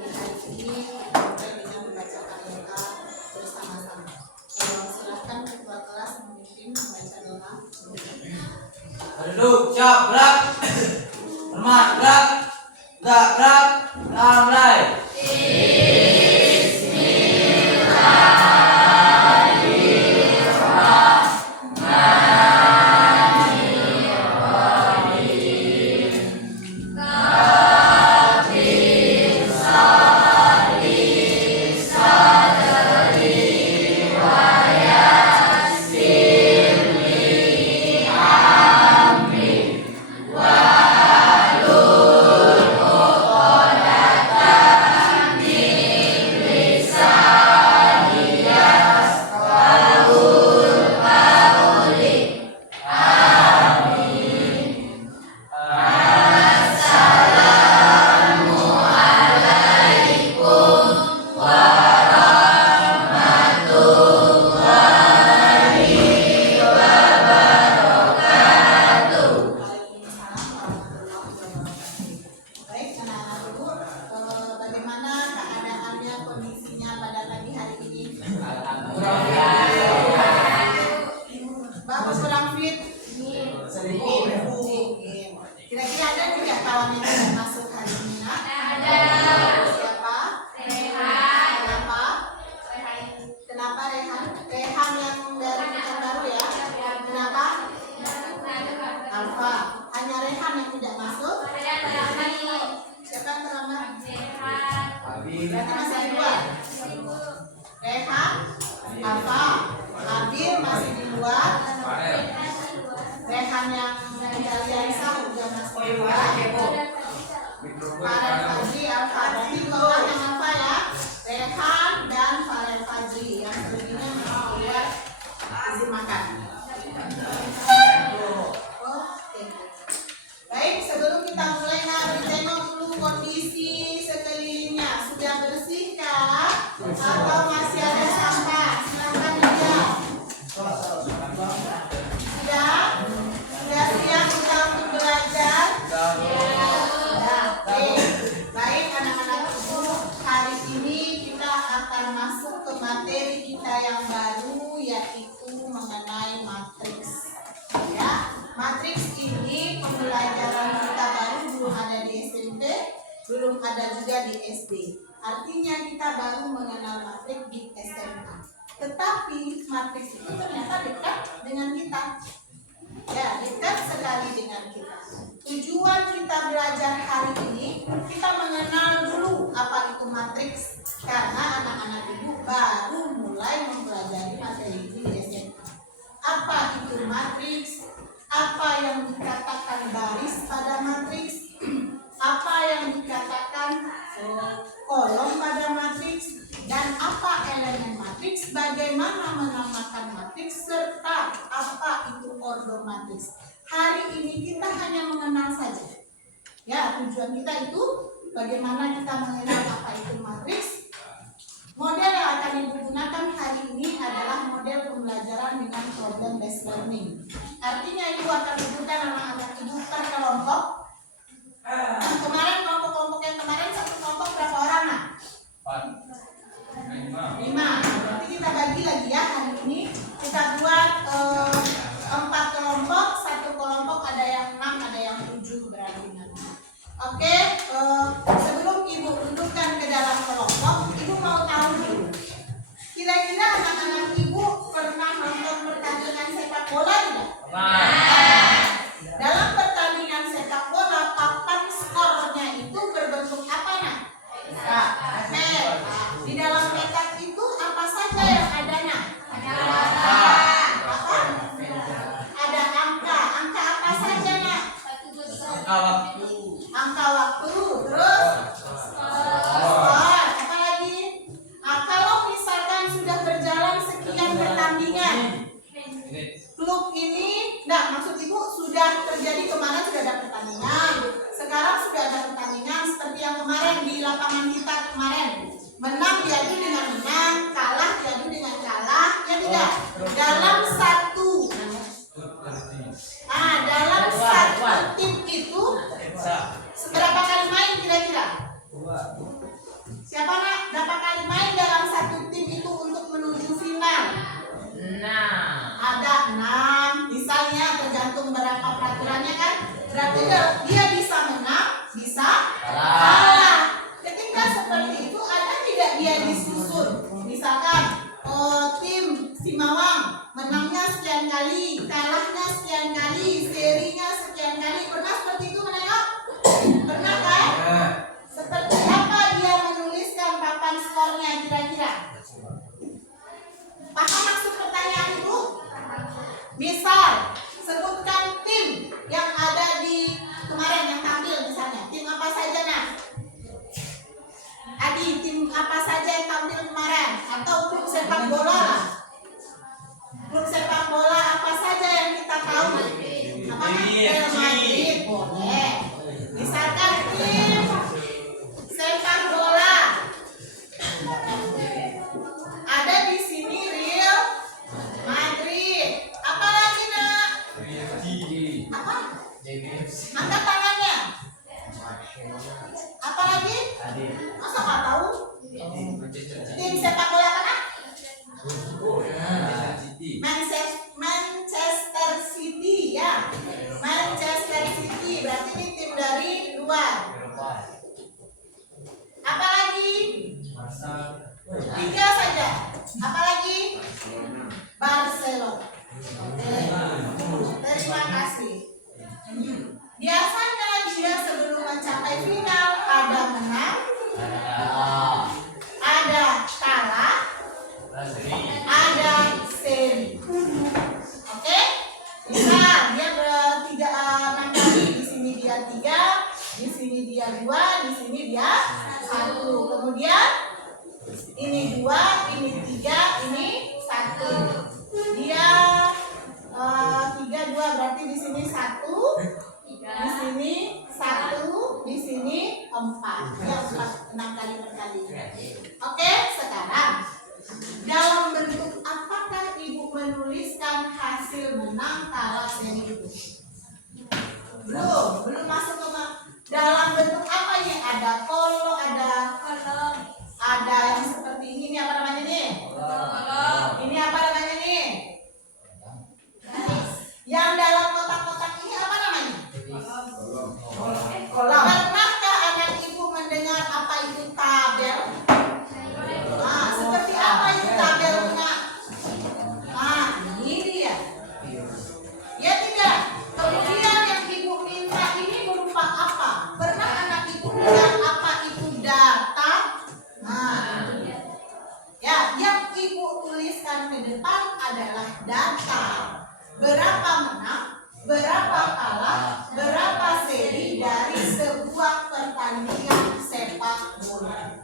pagi hari ini dimulai dengan membacakan doa bersama-sama. Silakan ketua kelas memimpin membaca doa. Duduk, siap, gerak. Hormat, gerak. Gerak, gerak. Mulai. Baik, anak-anak ibu, bagaimana keadaannya, kondisinya pada pagi hari ini? Bagus, kurang fit? Kira-kira ada tidak kawan yang tidak masuk hari ini? Nak? Siapa? Kenapa? Kenapa Rehan? Rehan yang dari yang baru ya? Kenapa? Alfa. Hanya Rehan yang tidak masuk? Siapa yang terlambat? Berarti masih dua. Rehan, Alfa, Abil masih di luar. Rehan yang Daliansa juga masih di luar. Farel Fajri, Alfa. Berarti dua orang yang Alfa ya. Rehan dan Farel Fajri. Yang selebihnya masih di luar izin makan. Oke. Baik, sebelum kita mulai, nak tengok dulu kondisi sekelilingnya. Sudah bersihkah? Atau masih ada sampah? Silakan lihat. Sudah siap kita untuk belajar? Ya. Baik anak-anak ibu, hari ini kita akan masuk ke materi kita yang baru, yaitu mengenai matriks. Ya, matriks ini pembelajaran kita baru, belum ada di SMP, belum ada juga di SD. Artinya kita baru mengenal matriks di SMA. Tetapi matriks itu ternyata dekat dengan kita. Ya, dekat sekali dengan kita. Tujuan kita belajar hari ini, kita mengenal dulu apa itu matriks. Karena anak-anak ibu baru mulai mempelajari materi ini di SMA. Apa itu matriks? Apa yang dikatakan baris pada matriks? Apa yang dikatakan kolom pada matriks? Dan apa elemen matriks? Bagaimana menamakan matriks? Serta apa itu ordo matriks? Hari ini kita hanya mengenal saja. Ya, tujuan kita itu bagaimana kita mengenal apa itu matriks. Model yang akan ibu gunakan hari ini adalah model pembelajaran dengan problem based learning. Artinya ibu akan menunjukkan anak-anak ibu per kelompok. Kemarin kelompok-kelompok yang kemarin satu kelompok berapa orang, Nak? 5. Nanti kita bagi lagi ya hari ini. Kita buat 4 kelompok. Satu kelompok ada yang 6, ada yang 7 berarti nanti. Oke, sebelum ibu dudukkan ke dalam kelompok, ibu mau tahu dulu. Kira-kira anak-anak ibu pernah nonton pertandingan sepak bola tidak? Dalam pertandingan sepak bola, papan skornya itu berbentuk apa, Nak? Di dalam petak itu apa saja yang ada, Nak? Apa? Ada angka. Angka apa saja, Nak? Angka waktu. Terus skor. Apa lagi? Kalau misalkan sudah berjalan sekian pertandingan, klub ini, maksud ibu sudah terjadi kemarin sudah ada pertandingan. Sekarang sudah ada pertandingan seperti yang kemarin di lapangan kita kemarin. Menang diadu dengan menang, kalah diadu dengan kalah, ya tidak? Dalam satu tim itu seberapa kali main kira-kira? apa saja yang tampil kemarin? Atau klub sepak bola lah. Klub sepak bola apa saja yang kita tahu? Apa? Real Madrid, boleh. Misalkan tim sepak bola. Ada di sini Real Madrid. Apa lagi nak? Apa? Angkat tangannya. Apa lagi? Masa nggak tahu? Tim sepak bola apa? Manchester City ya. Manchester City berarti ini tim dari luar. Apa lagi? 3 saja. Apa lagi? Barcelona. Oke. Terima kasih. Biasanya dia sebelum mencapai final ada menang, ada kalah, ada seri. Oke? Bisa dia bertiga 6 kali. Di sini dia 3, di sini dia 2, di sini dia 1. Kemudian ini 2, ini 3, ini 1. Dia 3, 2 berarti di sini 1, di sini 1, di sini 4. Ya 4, 6 kali berkali. Oke, sekarang dalam bentuk apakah ibu menuliskan hasil menang kalah seri itu? Belum masuk ke dalam bentuk apa ini? Ada kolom, ada yang seperti ini apa namanya nih? Ini apa namanya nih? Yang dalam kotak-kotak ini apa namanya? Kolom. Pernahkah anak ibu mendengar apa itu tabel? Nah, seperti apa itu tabel enggak? Nah, ini dia. Ya tidak. Kemudian yang ibu minta ini berupa apa? Pernah anak ibu dengar apa itu data? Nah, ya, yang ibu tuliskan ke depan adalah data. Berapa menang, berapa kalah, berapa seri dari sebuah pertandingan sepak bola.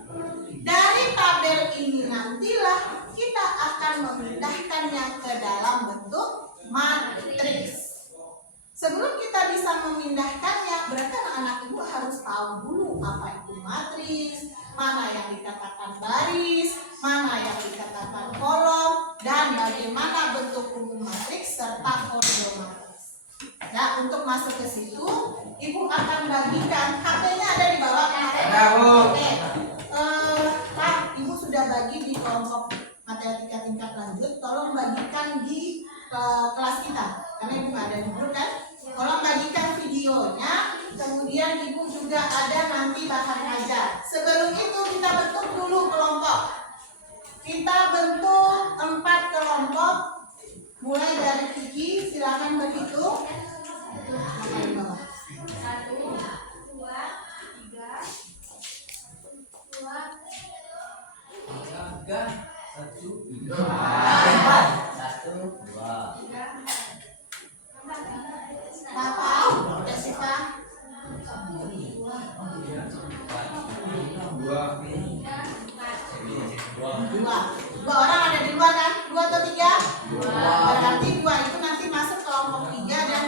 Dari tabel ini nantilah kita akan memindahkannya ke dalam bentuk matriks. Sebelum kita bisa memindahkannya, berarti anak-anak ibu harus tahu dulu apa itu matriks, mana yang dikatakan baris, mana yang dikatakan kolom, dan bagaimana bentuk umum matriks serta kode matriks. Nah, untuk masuk ke situ, ibu akan bagikan. HP-nya ada di bawah kemarin. Oke. Pak, ibu sudah bagi di kelompok matematika tingkat lanjut. Tolong bagikan di kelas kita, karena ibu nggak ada di grup kan. Tolong bagikan videonya. Kemudian ibu juga ada nanti bahan ajar. Sebelum itu kita bentuk dulu kelompok. Kita bentuk 4 kelompok. Mulai dari Kiki, silakan berhitung. 1, 2, 3, 2 orang ada di luar kan? 2 atau 3? Berarti 2 itu nanti masuk kelompok 3 dan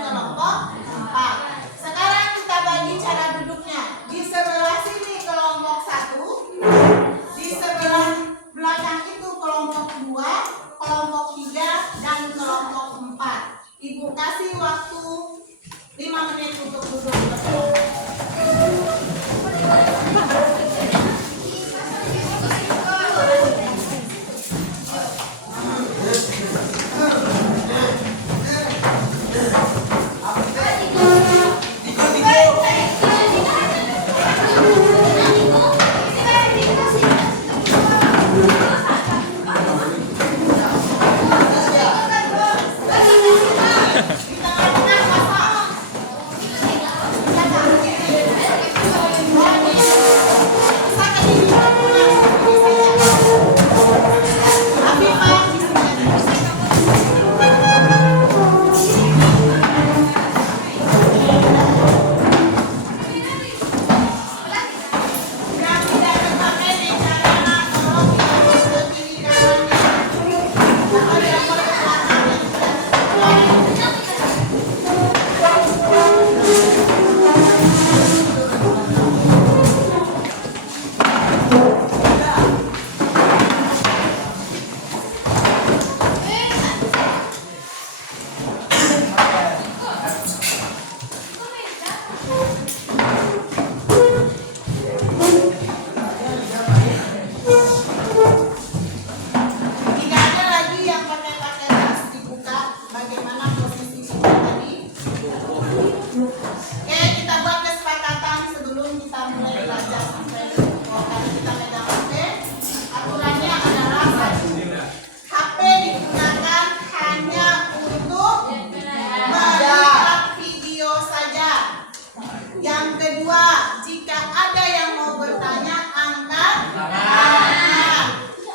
Yang kedua, jika ada yang mau bertanya, angkat tangan.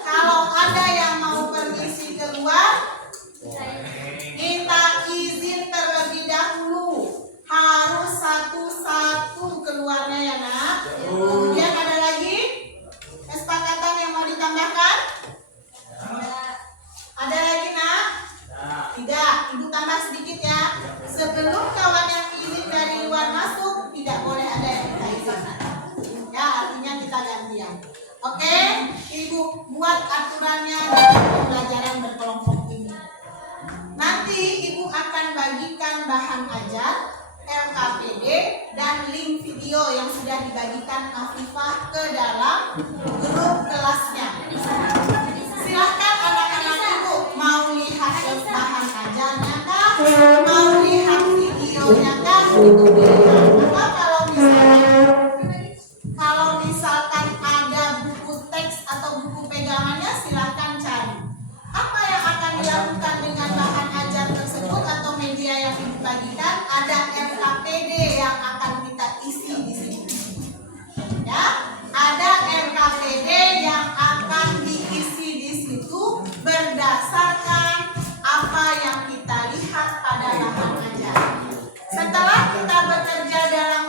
Kalau ada yang mau permisi keluar, minta izin terlebih dahulu. Harus satu-satu keluarnya ya nak. Kemudian ada lagi kesepakatan yang mau ditambahkan? Ada lagi nak? Tidak, ibu tambah sedikit ya. Sebelum kawan yang izin dari luar masuk, tidak boleh ada yang minta izin. Ya, artinya kita gantian. Oke, ibu buat aturannya dalam pembelajaran berkelompok ini. Nanti ibu akan bagikan bahan ajar, LKPD, dan link video yang sudah dibagikan Afifah ke dalam grup kelasnya. Silahkan anak-anak ibu mau lihat bahan ajarnya kah, mau lihat videonya kah, itu pilihan. Atau kalau misalkan ada buku teks atau buku pegangannya, silahkan cari. Apa yang akan dilakukan dengan bahan ajar tersebut atau media yang dibagikan? Ada LKPD yang akan kita isi di sini. Ya, ada LKPD yang akan diisi di situ berdasarkan apa yang kita lihat pada bahan ajar. Setelah kita bekerja dalam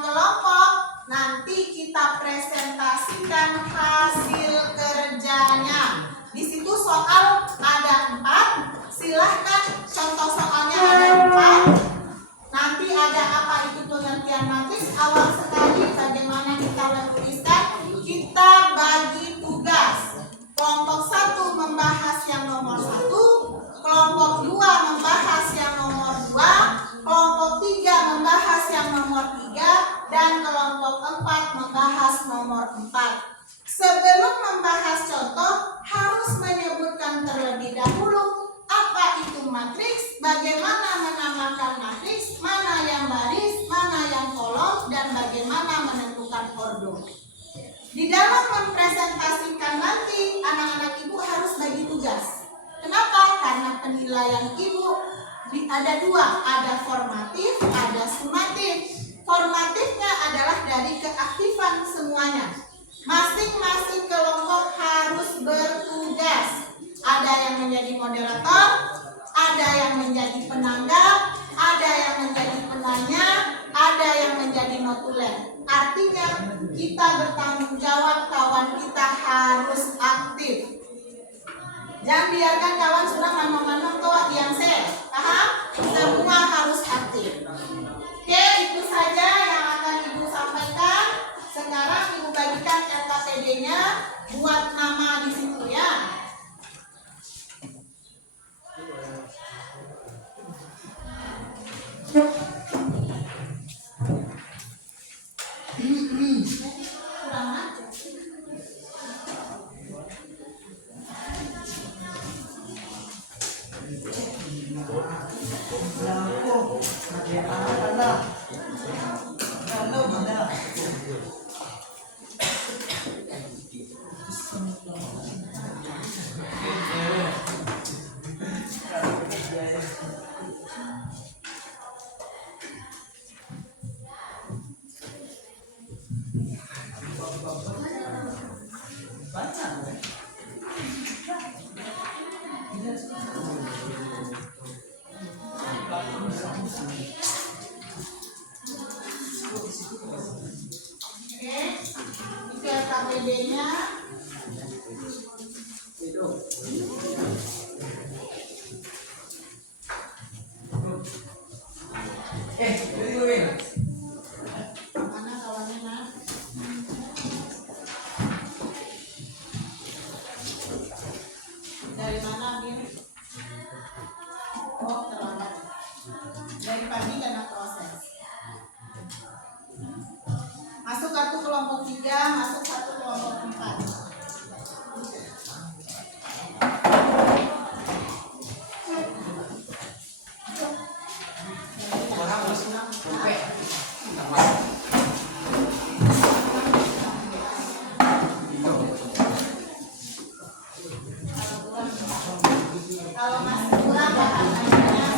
kelompok, nanti kita presentasikan hasil kerjanya. Di situ soal ada 4. Silahkan contoh soalnya ada 4. Nanti ada apa itu pengertian matriks. Awal sekali bagaimana kita menuliskan. Kita bagi tugas. Kelompok 1 membahas yang nomor 1, kelompok 2 membahas yang nomor 2, kelompok 3 membahas yang nomor 3, dan kelompok 4 membahas nomor 4. Sebelum membahas contoh, harus menyebutkan terlebih dahulu apa itu matriks, bagaimana menamakan matriks, mana yang baris, mana yang kolom, dan bagaimana menentukan ordo. Di dalam mempresentasikan nanti, anak-anak ibu harus bagi tugas. Kenapa? Karena penilaian ibu ada 2, ada formatif, ada sumatif. Formatifnya adalah dari keaktifan semuanya. Masing-masing kelompok harus bertugas. Ada yang menjadi moderator, ada yang menjadi penanggap, ada yang menjadi penanya, ada yang menjadi notulen. Artinya kita bertanggung jawab, kawan kita harus aktif. Jangan biarkan kawan sudah manong-manong toh yang paham? Semua harus aktif. Oke, itu saja yang akan ibu sampaikan. Sekarang ibu bagikan LKPD-nya, buat nama di situ ya. Kurang aja. Oke, itu LKPD-nya. Mana kawannya nak? Dari mana Bin? Oh, terlambat. Dari pagi karena proses. Masuk satu kelompok 3, masuk satu kelompok 4. Kalau masih kurang bahan ajarnya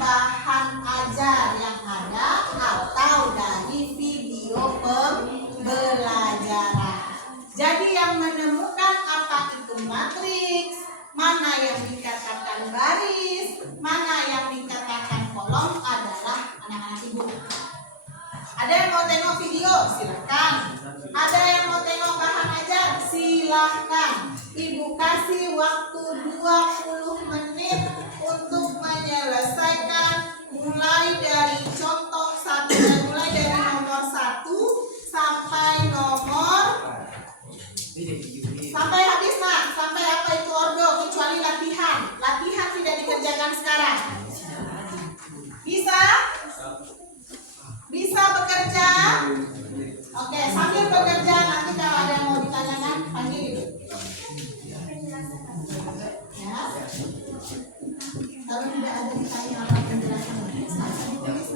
bahan ajar yang ada atau dari video pembelajaran. Jadi yang menemukan apa itu matriks, mana yang dikatakan baris, mana yang dikatakan kolom adalah anak-anak ibu. Ada yang mau tengok video? Silakan. Ada yang mau tengok bahan ajar? Silakan. Ibu kasih waktu 20 menit untuk menyelesaikan mulai dari contoh satu, mulai dari nomor 1 sampai sampai habis, nak. Sampai apa itu ordo, kecuali latihan. Latihan tidak dikerjakan sekarang. Bisa? Bisa bekerja? Oke, sambil bekerja nanti kalau ada yang mau ditanyakan, panggil ibu. Ya. Kalau tidak ada ditanya apa penjelasannya, saya ditulis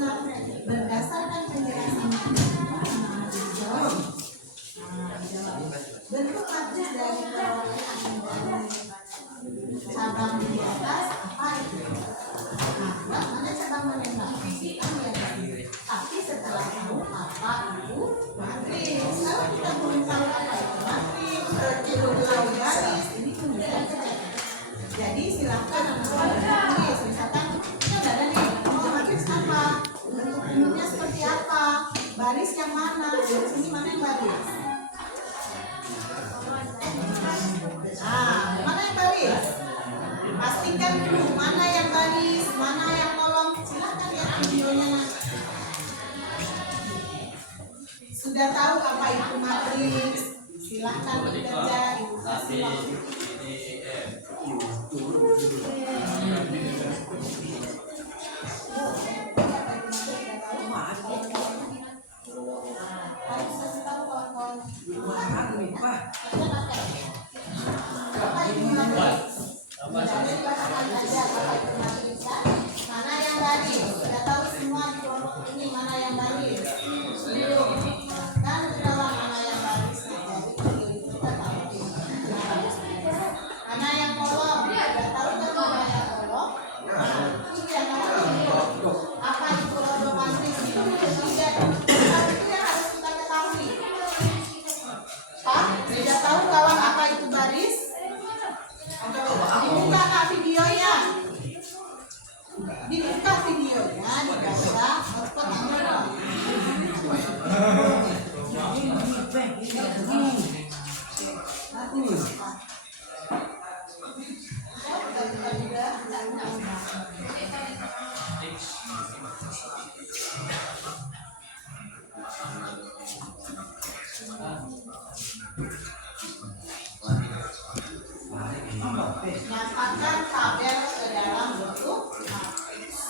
berdasarkan penjelasannya. Jawab. Bentuk matriks dari perolehan cabang di atas apa itu? Nah, mana cabang menembak? Tapi setelah tahu apa itu matriks, kalau kita belum tahu apa itu matriks, belum tahu garis, ini kemudian kerjakan. Jadi silakan anak-anak tulis, misalkan kita ada nih, matriks apa? Bentuk bentuknya seperti apa? Baris yang mana? Di sini mana yang baris? Mana yang baris? Pastikan dulu mana yang baris, mana yang kolom. Silakan lihat videonya nanti. Sudah tahu apa itu matriks? Silakan bekerja, ibu kasih waktu. Harus kasih tahu kawan-kawan. Mana yang baris? Sudah tahu semua di kelompok ini mana yang baris? Belum. Dan sudah mana yang baris? Kita tahu. Mana yang kolom? Sudah tahu kan mana yang kolom? Ini yang apa itu ordo matriks? Itu yang harus kita ketahui. Pak, sudah tahu kawan apa itu baris? Dibuka kak videonya. Dibuka videonya, dibaca, hotspot ambil dong. Nyatakan tabel ke dalam bentuk matriks.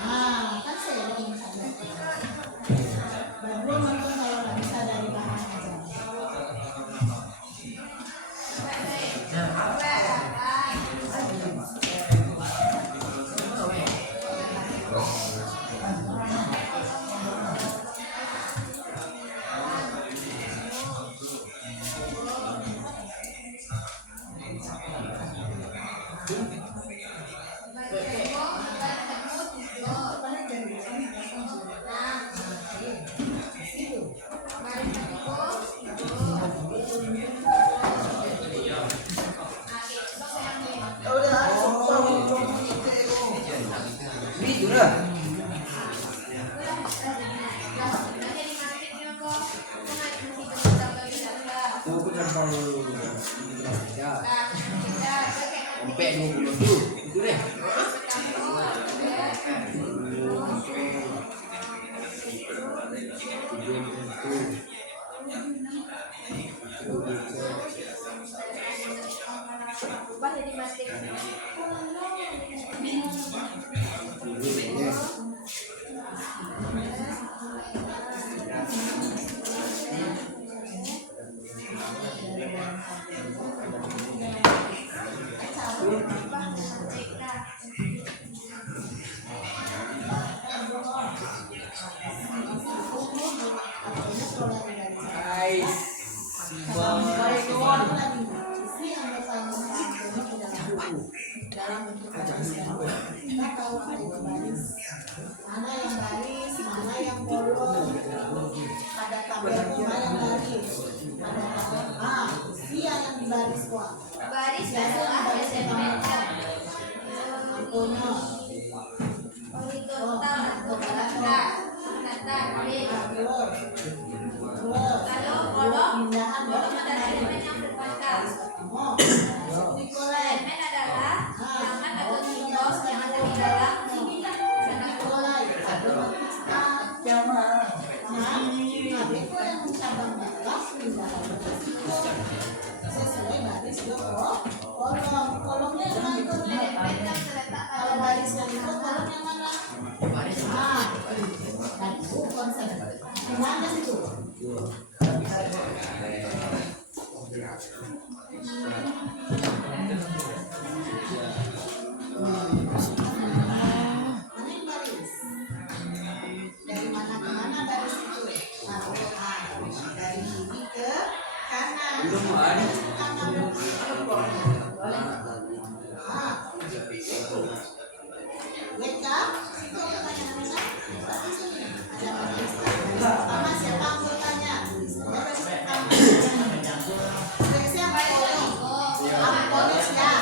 Nah, kan sering saja. Baru nonton kalau nggak bisa dari bahan aja. Itu dah. Sampai 20 tu. Itu deh. Ubah jadi masing. Dalam bentuk baris. Kita tahu ada baris. Mana yang baris, mana yang bolong. Ada tabel mana yang baris. Ada tabel usia yang dibaris kuat. Baris baru Contohnya. horizontal atau kata kalau kolom ada elemen yang berpangkat. Elemen adalah bilangan atau simbol yang ada di dalam sesuai baris kolomnya yang mana? elemen yang terletak Kalau barisnya itu kolom yang mana? Dan itu konsep gimana situ? Mana yang baris? Dari mana ke mana baris itu? Dari kiri ke kanan. Kanan boleh. Lihat kah? Situ pertanyaannya. Tapi sini ada baris. Pertama siapa anggotanya? Baris pertama. Siapa kolom? Kolom ya.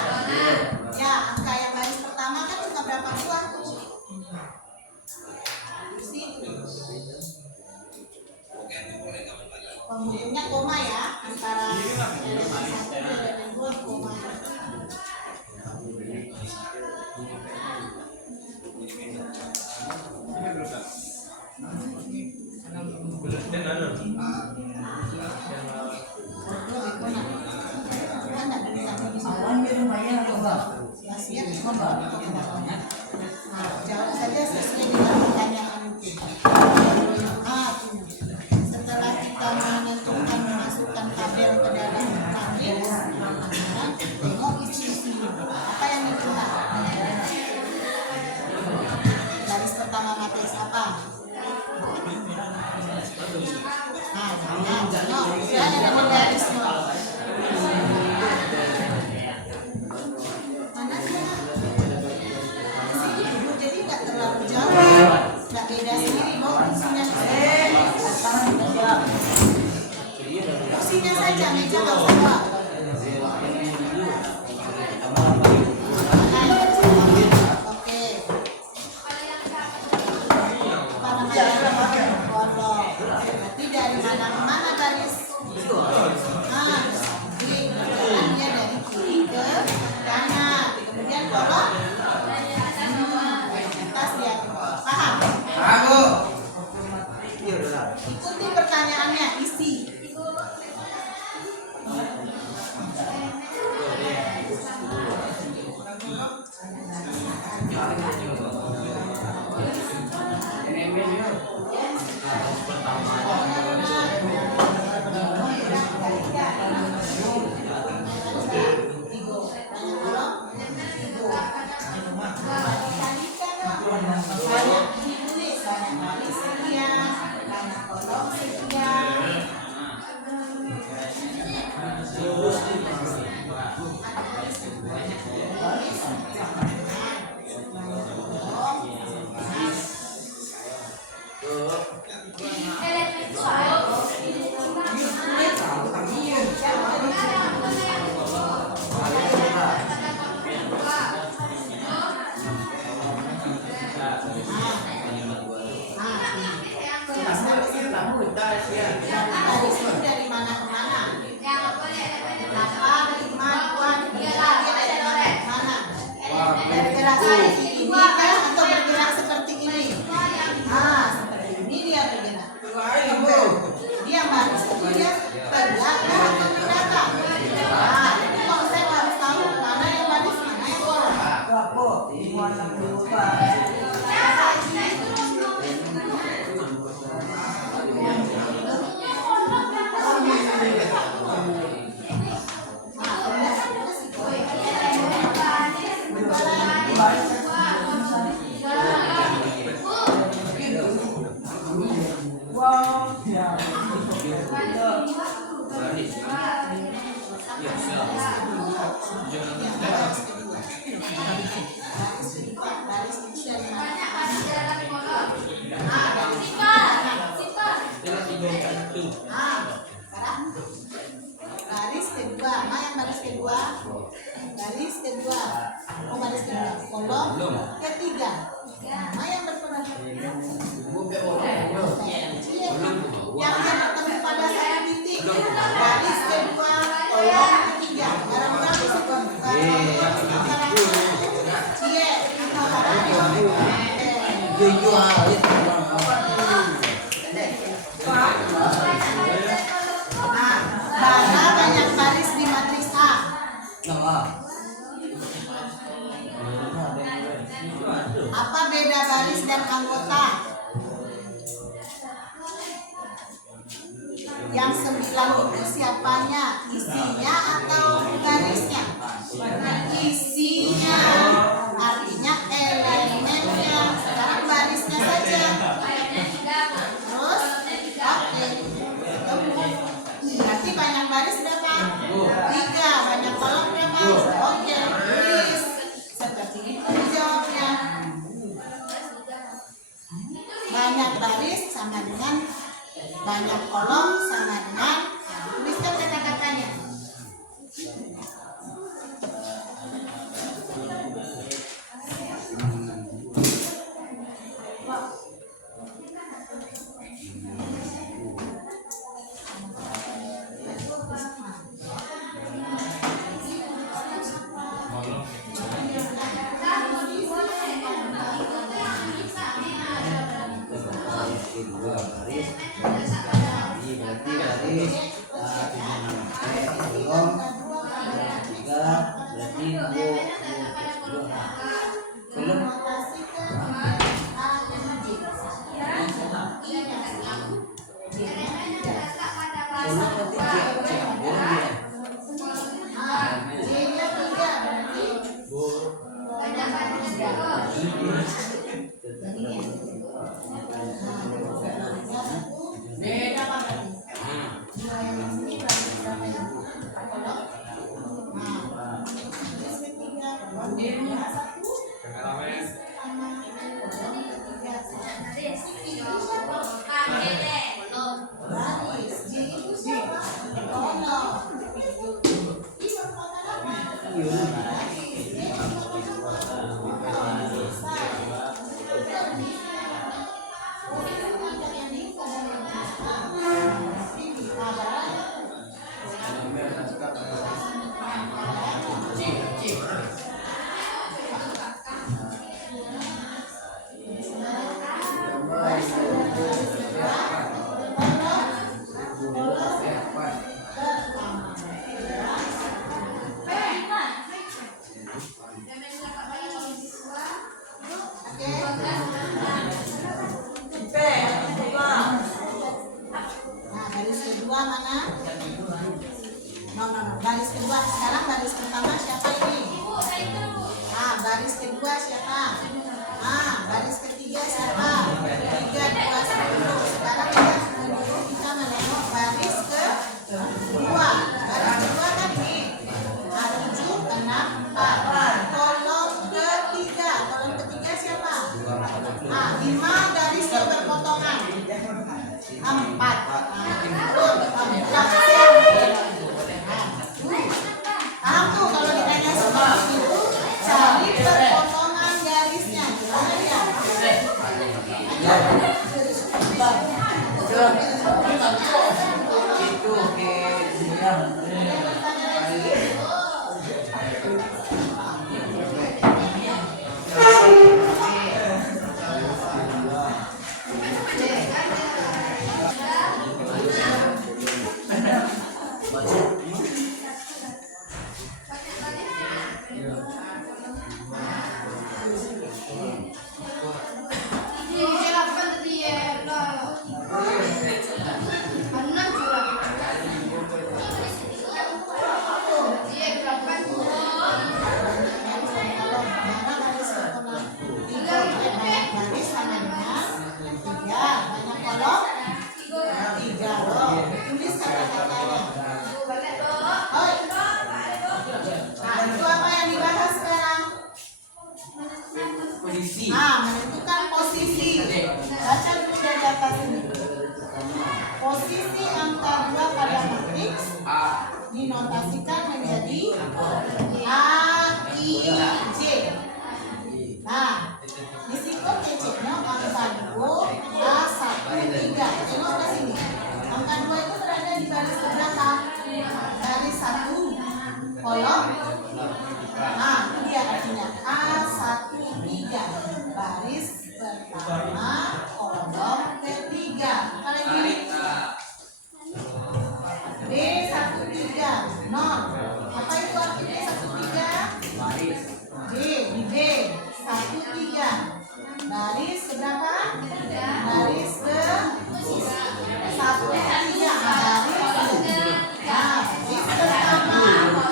Ya, angka yang baris pertama kan suka berapa buah tuh? Di situ. Pembukunya koma ya, antara elemen 1 dan elemen 2 koma. Jawab saja sesuai dengan pertanyaan itu. Setelah kita menentukan memasukkan tabel ke dalam baris, tengok isi apa yang dilihat. Baris pertama materi apa? Jangan. Sudah ada di barisnya. Mana sih? Sini dulu jadi nggak terlalu jauh, nggak beda sendiri. Mau isinya. isinya saja, meja nggak usah bawa. Oke. Apa namanya? Kolom. Berarti dari mana ke mana baris? Nah, kiri. Berjalan dia dari kiri ke kanan. Kemudian kolom. Atas dia. Paham? Aku. Ikuti pertanyaannya, isi. Banyak ditulis, banyak baris sekian, banyak kolom sekian. Baris itu dari mana ke mana? 8, 5, 2, 3, dia dari mana? Bergerak seperti ini kah atau bergerak seperti ini? Ah, seperti ini dia bergerak. Dia baris itu dia ke belakang atau ke belakang? Nah, jadi konsep harus tahu mana yang baris, mana yang kolom. Baris itu dari mana? Sekarang baris kedua, mana yang baris kedua? Baris kedua, baris kedua, kolom ketiga. Mana yang berperan? Yang bertemu pada satu titik. Baris kedua, kolom ketiga. Barang-barang disebut. Mana banyak baris di matriks A? Apa beda baris dan anggota? Yang 9 itu siapanya? Isinya atau garisnya? Isinya, artinya elemennya. Sekarang barisnya saja. Terus, oke. Berarti banyak baris berapa? 3. Banyak kolom berapa? Oke, tulis. Seperti itu jawabnya. Banyak baris sama dengan banyak kolom sama dengan, tuliskan kata-katanya. Baris kedua mana? No. Baris kedua. Sekarang baris pertama siapa ini? Baris kedua siapa? Baris ketiga siapa? 3, 2, 1. Sekarang dia menyuruh kita menengok baris kedua. Baris kedua kan ini. 7, 6, 4. Kolom ketiga. Kolom ketiga siapa? 5 garis yang berpotongan. 4. Paham tuh kalau ditanya seperti itu, cari perpotongan garisnya. Gimana ya? Itu oke. Yang baris tangannya 3, banyak kolom 3 loh. Tulis kata-katanya. Itu apa yang dibahas sekarang? posisi. Menentukan posisi. Baca dulu dari atas ini. Posisi angka 2 pada matriks dinotasikan menjadi A, I, J. Risiko kecilnya angka 2 A1 3. Tengok ke sini. Angka 2 itu berada di baris keberapa? Baris 1 kolom. Itu dia artinya A1 3. Baris pertama kolom ketiga. Apa lagi? B1 3 0. Apa itu arti B1 3? B di B 1 3. Baris keberapa? Baris ke 1 3. Baris pertama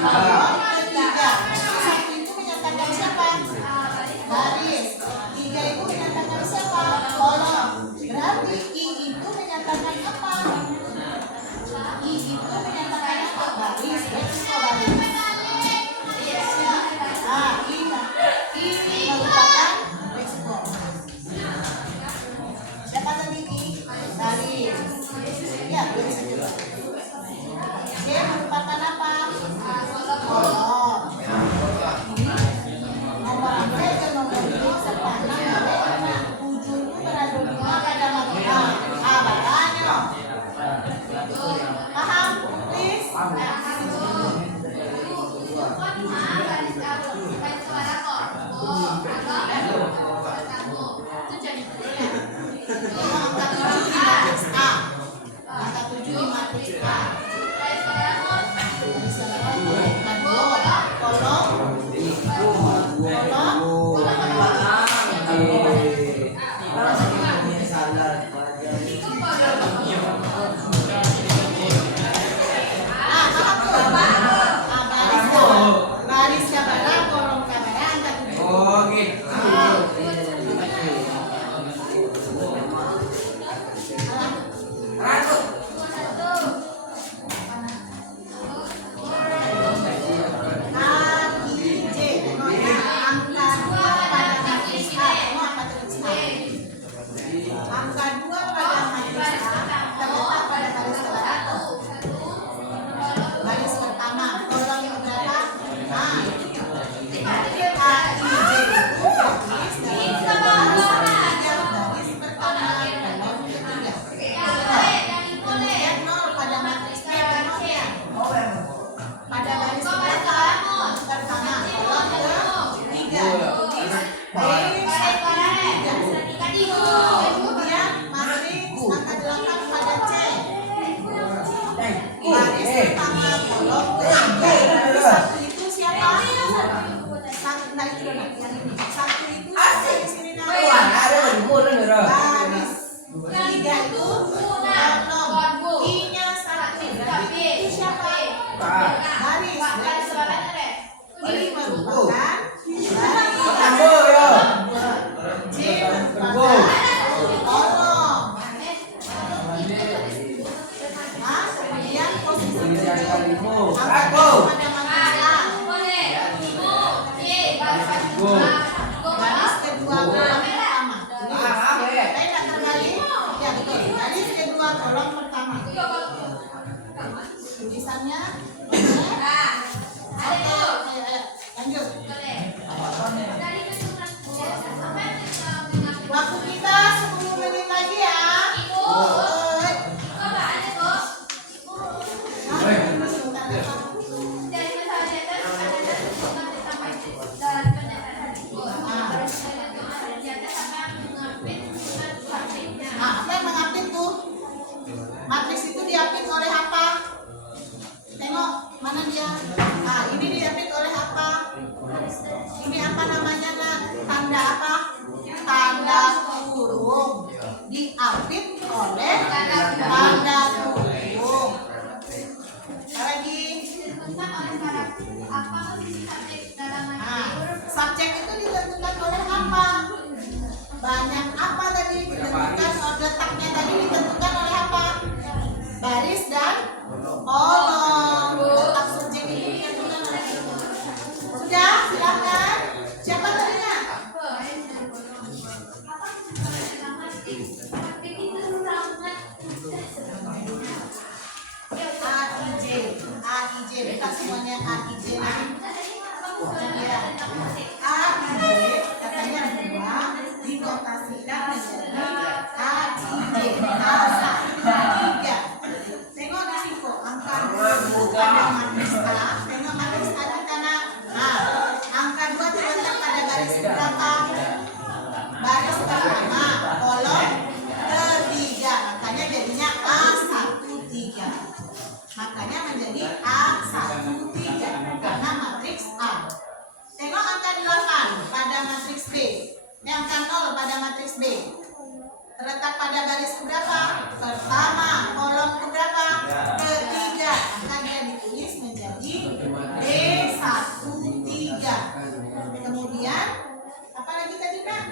kolom ketiga. 1 itu menyatakan siapa? Baris. 3 itu menyatakan siapa? Kolom. Berarti I itu menyatakan apa? I itu menyatakan apa? Baris. Resiko baris. Ini merupakan resiko. Siapa tadi I? Baris. Ya, baris saja. J merupakan apa? Kolom. Nomor ambil ke nomor 2 serta 6 karena 7 itu berada 5 pada matriks. Baranyo. Paham? Please. Angka 7 di matriks A. Angka 7 di matriks A. Baris kabaran, kolom kabaran, angka 7. Oh gitu. angka 2 pada matriks A. Baris kedua kolom pertama. Baik, tak terbalik? Ya betul. Baris kedua kolom pertama. Tulisannya. Oke, lanjut. Waktu kita 10 menit lagi ya. Apa yang mengapit tuh? Matriks itu diapit oleh apa? Tengok mana dia? Nah, ini diapit oleh apa? Ini apa namanya nak? Tanda apa? Tanda kurung. Diapit oleh tanda kurung. Apa lagi? Nah, subjek itu ditentukan oleh apa? Banyak apa tadi ditentukan? Letaknya tadi ditentukan oleh apa? Baris dan kolom. Letak subjek itu ditentukan oleh sudah, silakan. Siapa tadi nak? AIJ, bukan semuanya AIJ. Ya. AIJ katanya 2 dinotasikan menjadi AIJ A1, 3. Tengok di situ angka 2 pada matriks A. Tengok matriks A di kanan. Nah, angka 2 terletak pada baris berapa? Baris pertama, kolom ketiga. Makanya jadinya A1, 3. Makanya menjadi A1, 3 karena matriks A. Tengok angka 8 pada matriks B. Angka 0 pada matriks B. Terletak pada baris berapa? Pertama, kolom berapa? Ketiga. Maka dia ditulis menjadi B1, 3. Kemudian apa lagi tadi nak?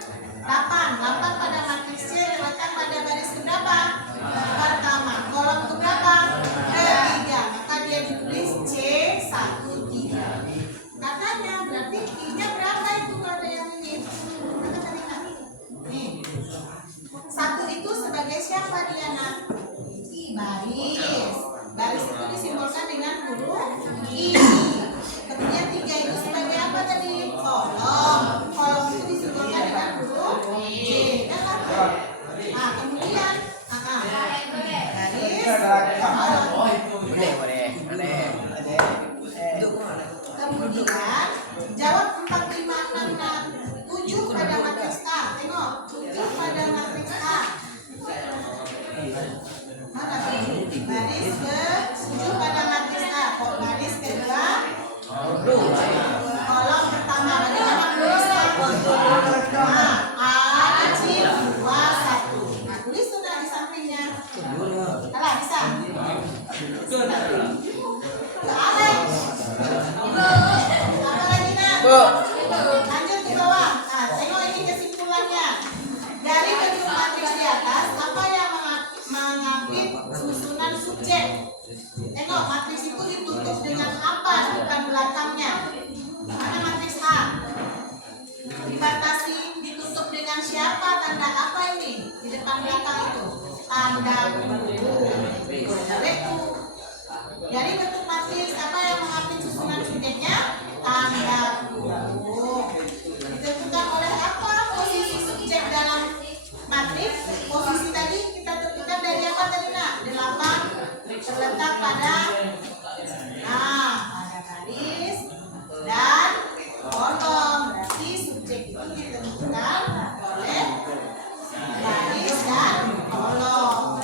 8 pada matriks C terletak pada baris berapa? Pertama, kolom berapa? Ketiga. Maka dia ditulis C1, 3. Katanya berarti I-nya berapa itu kalau ada yang ini? Mana tadi nak? Nih. 1 itu sebagai siapa dia nak? Baris. Baris itu disimbolkan dengan huruf I. Kemudian 3 itu sebagai apa tadi? Kolom. Kolom itu disimbolkan dengan huruf J. Kan? Nah, kemudian baris. Kemudian jawab 4, 5, 6, 7 pada matriks A. Tengok 7 pada matriks A. Mana 7? Baris ke-7 pada matriks A. Baris kedua kolom pertama. Bagaimana tulisnya? A kecil 2, 1. Nah, tulis sudah di sampingnya. Salah, bisa? Apa lagi nak? Lanjut ke bawah. Nah, tengok ini kesimpulannya. Dari bentuk matriks di atas, apa yang mengapit susunan subjek? Tengok matriks itu ditutup dengan apa? Bukan belakangnya. Mana matriks A? Dibatasi, ditutup dengan siapa? Tanda apa ini? Di depan belakang itu. Tanda kurung. Dari bentuk matriks apa yang mengapit susunan subjeknya? Tanda kurung. Ditentukan oleh apa posisi subjek dalam matriks? Posisi tadi kita tentukan dari apa tadi nak? 8 terletak pada pada baris dan kolom. Berarti subjek itu ditentukan oleh baris dan kolom.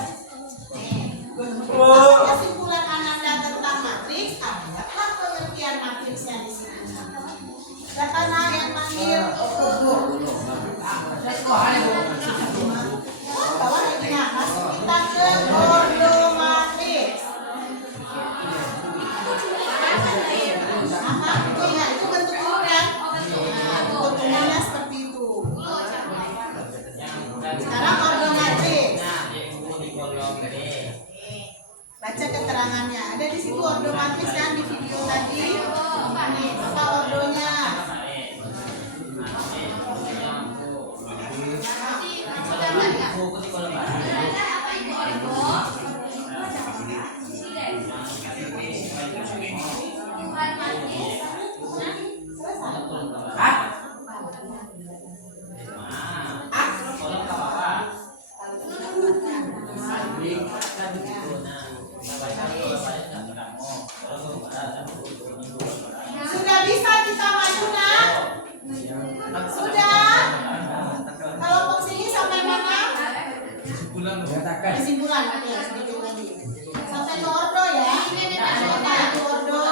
Kesimpulan Ananda tentang matriks, apa pengertian matriksnya di sini? Siapa yang manggil? Bawa lagi nah, masuk kita ke ordo matriks. keterangannya. Ada di situ ordo matris kan di video tadi. Ini apa ordonya? Sudah bisa kita maju nak? Sudah? Kelompok sini sampai mana? Kesimpulan. Oke, sedikit lagi. Sampai ke ordo ya. Sampai ke ordo.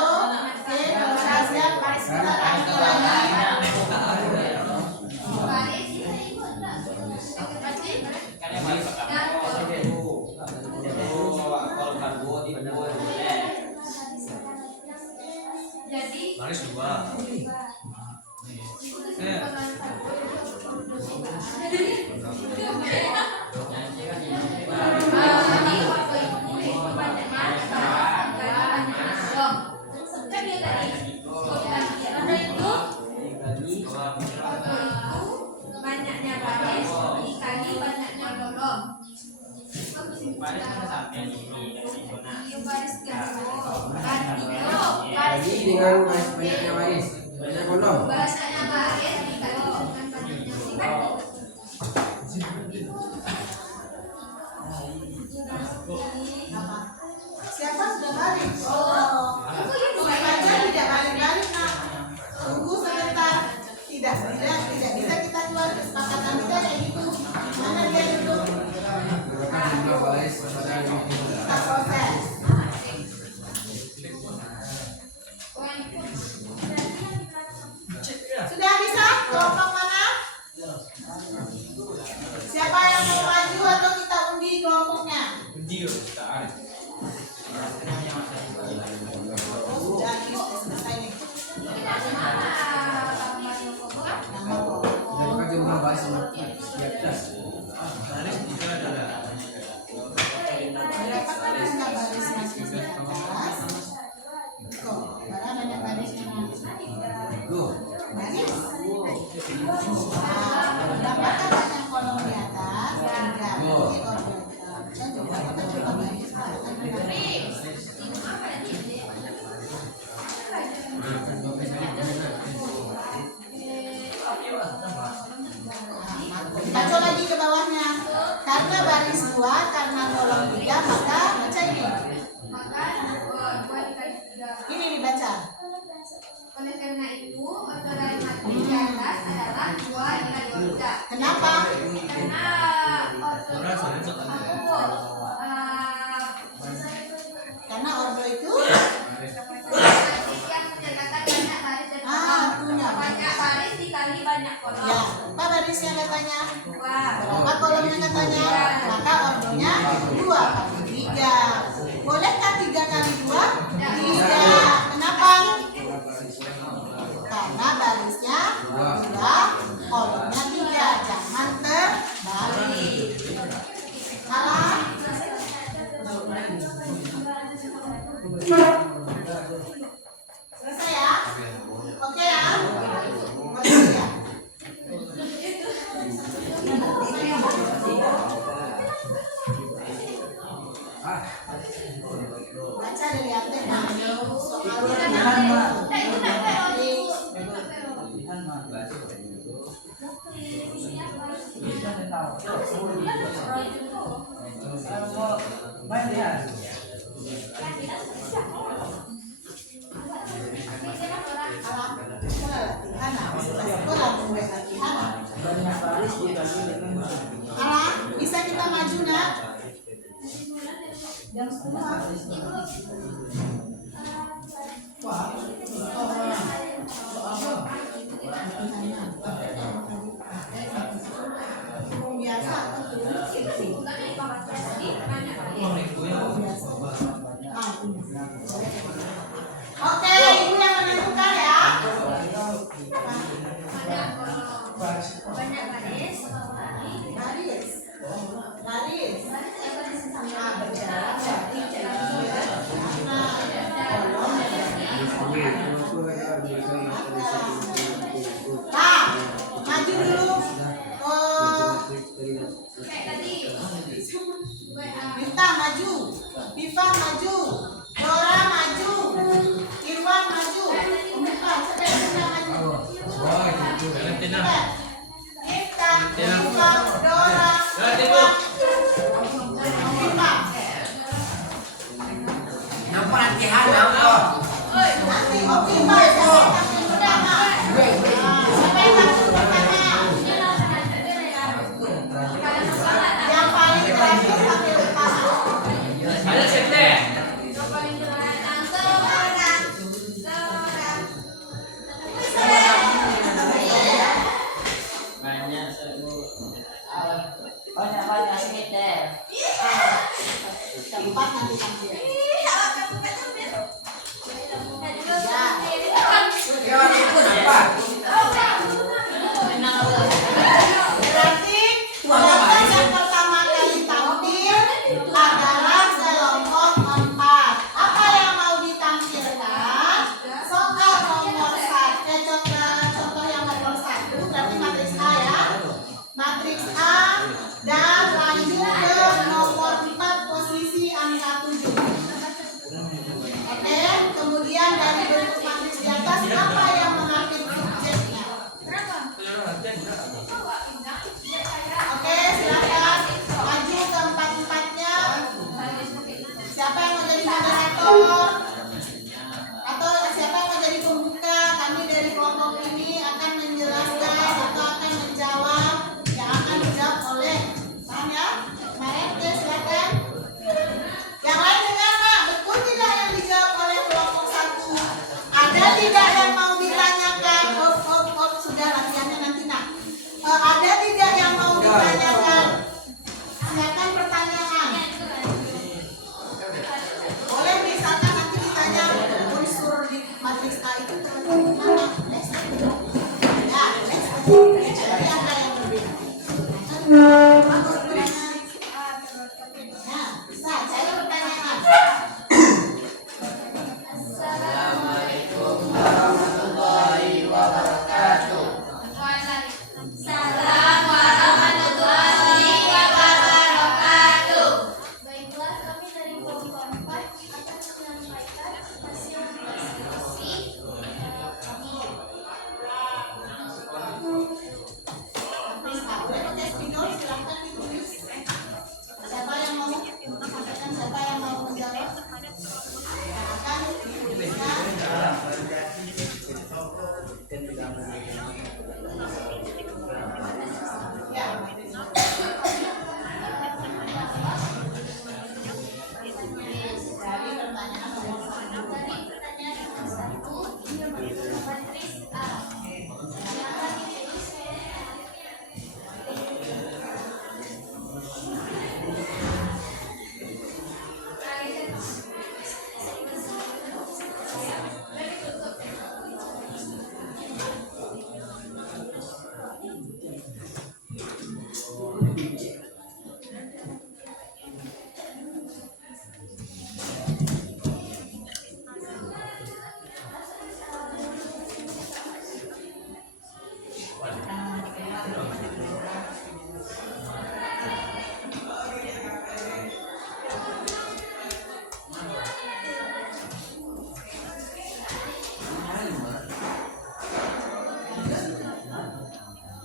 Oke, kalau sudah siap, kita tampil lagi. Baris dua. Banyaknya baris dikali banyaknya kolom. Baris kan sampai ini. Iya baris baris Dengan banyaknya baris, banyak kolom. banyaknya baris dikali dengan banyaknya kolom. Siapa sudah balik? Oh, sengaja tidak balik-balik nak. Tunggu sebentar. Tidak bisa kita keluar kesepakatan kita kayak gitu. Mana dia duduk? Kita proses. Sudah bisa? Kelompok mana? Siapa yang mau maju atau kita undi kelompoknya? Oh, sudah ini sudah selesai nih. Berapa kan banyak barisnya di atas? Kok, berapa banyak barisnya? Baris? Berapa kan banyak kolom di atas? Tiga. Berarti ordo. Kita coba baris. Baca lagi ke bawahnya. Karena baris 2, karena kolom 3, maka baca ini. Maka 2 dikali 3. Ini dibaca. Oleh karena itu, orderan materi di atas adalah 2 dikali 3. Kenapa? Karena Karena ordo itu yang menyatakan banyak baris dan punya. banyak baris dikali banyak kolom. Ya, apa barisnya katanya? 2. Berapa kolomnya katanya? Maka ordonya 2 kali 3. Bolehkah 3 kali 2? Tidak. Kenapa? Karena barisnya 2, kolomnya 3. Jangan terbalik. Salah? Selesai ya? Oke ya? Oke ya? Baca dari atas Alah, bisa kita maju nak? Jam 10. Biasa Oke, ibu yang menentukan ya. Banyak baris. Baris. Berjalan berarti jalan. Kita, Ipa, Dora, Ipa. Nampak latihan nampak. Nanti Opi Pak, siapa yang tampil pertama? Siapa yang tampil pertama? Yang paling terakhir tampil pertama. Ada sekte. Banyak sekte. Keempat nanti tampil. Berarti kelompok yang pertama kali tampil adalah kelompok 4. Apa yang mau ditampilkan? Soal nomor 1. Contoh yang nomor 1 berarti matriks A ya. Matriks A dan lanjut ke nomor 4 posisi angka 7. Oke, kemudian dari bentuk matriks di atas apa yang mengakhiri subjeknya? Oke, silakan maju ke empat-empatnya. Siapa yang mau jadi moderator? Atau siapa yang mau jadi pembuka? Kami dari kelompok ini akan menjelaskan atau akan menjawab yang akan dijawab oleh. Paham ya? Kemarin, oke, silakan. Yang lain dengar nggak? Betul tidak yang dijawab oleh kelompok 1? Ada tidak yang mau ditanyakan? Sudah latihannya nanti nak. Ada tidak yang mau ditanyakan? Silakan pertanyaan. Boleh misalkan nanti ditanya unsur di matriks A itu terletak di mana? Next. Ya, next. Jadi ada yang berbeda. Nah, bisa. Saya pertanyaan. Assalamualaikum warahmatullahi wabarakatuh. Salam warahmatullahi wabarakatuh. Baiklah, kami dari kelompok 4 akan menyampaikan hasil diskusi kami. Matriks A. Boleh pakai spidol, silahkan ditulis. Siapa yang mau sampaikan? Siapa yang mau menjawab? Silakan dituliskan. Ya. Dari pertanyaan nomor 1. Dari pertanyaan nomor 1, matriks A. Yang akan ditulis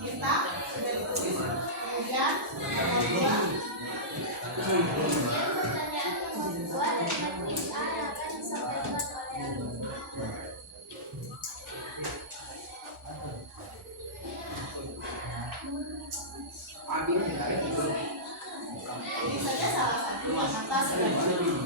Kita sudah ditulis. Kemudian nomor 2. pertanyaan nomor 2 dari matriks A yang akan disampaikan oleh alumni. Ini saja salah satu yang atas sudah ditulis.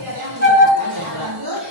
Ada yang menjelaskan yang lanjut?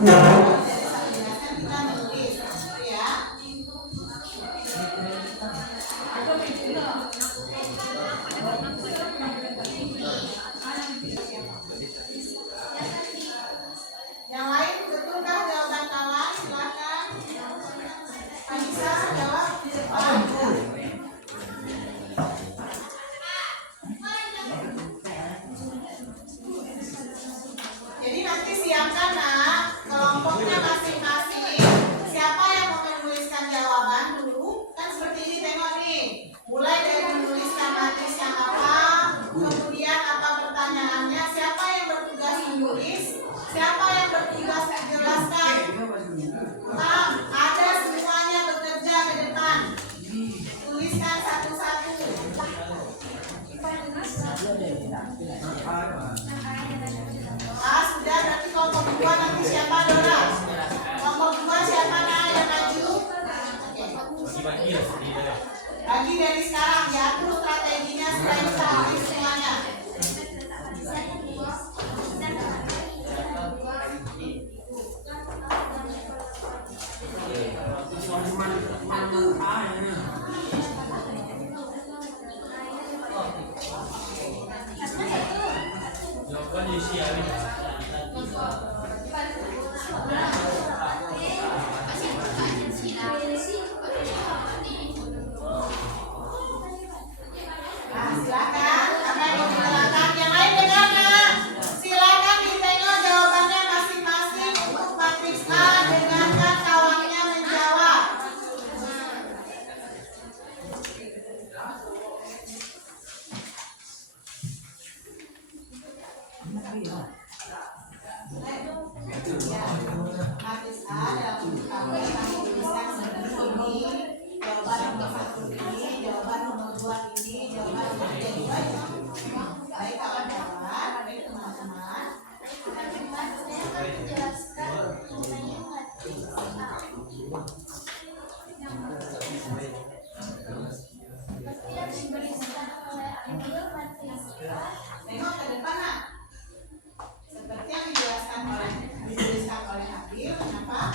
Dari satu jelaskan kita menulis, gitu ya. Yang lain betulkah jawaban kawan? Silakan. Anissa jawab di depan. Jadi nanti siapkan nak kelompoknya masing-masing. Siapa yang mau menuliskan jawaban dulu? Kan seperti ini, tengok nih. Mulai dari menuliskan matris yang apa, kemudian apa pertanyaannya, siapa yang bertugas menulis, siapa yang bertugas menjelaskan. Nah, ada semuanya bekerja ke depan. Tuliskan satu-satu. Ah, sudah, berarti kelompok 2 nanti siapa, Dora? Kelompok 2 siapa nak yang maju? Oke. Bagi dari sekarang, diatur strateginya supaya bisa habis semuanya. Jawaban diisi hari. Nah, silakan. Apa yang mau dijelaskan? Yang lain dengar nak? Silakan ditengok jawabannya masing-masing untuk matriks A. Dengarkan kawannya menjawab. Matriks A dalam bentuk tabel kami tuliskan seperti ini. Jawaban nomor 1 ini, jawaban nomor 2 ini, jawaban nomor 3 itu aja. Baik kawan-kawan, baik teman-teman. Tengok ke depan nak. Seperti yang dijelaskan oleh dituliskan oleh Abil, kenapa?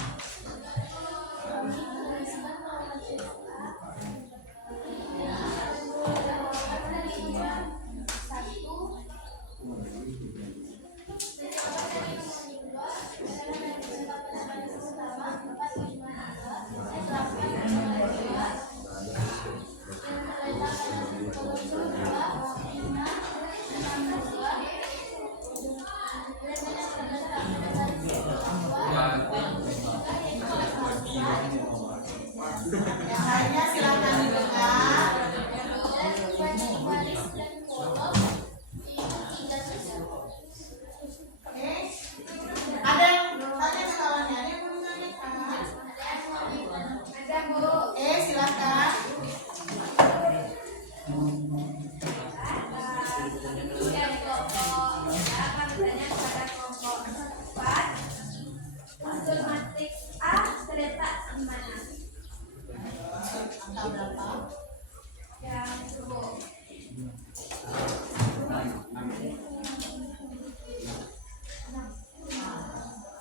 Yang lainnya silakan didengar. Oke. Ada yang tanya ke kawannya? Ada yang mau ditanyakan? Ada Bu. Silakan. Dari kelompok akan bertanya kepada kelompok 4. Unsur matriks A terletak di mana? Angka berapa? Yang 10.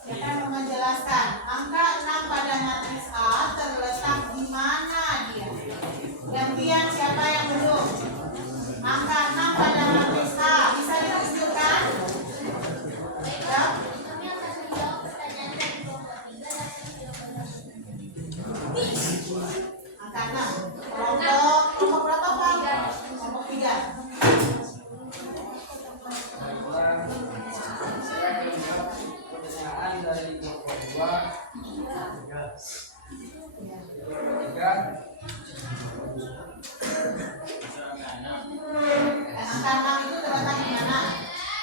Siapa yang mau menjelaskan? Angka 6 pada matriks A terletak di mana dia? Gantian siapa yang belum? Angka 6 pada matriks A bisa ditunjukkan? Ya? Kami akan menjawab pertanyaan dari kelompok 3 dan Angka 6. Kelompok berapa Pak? Kelompok 3. Pertanyaan dari kelompok 2. Angka 6 itu terletak di mana?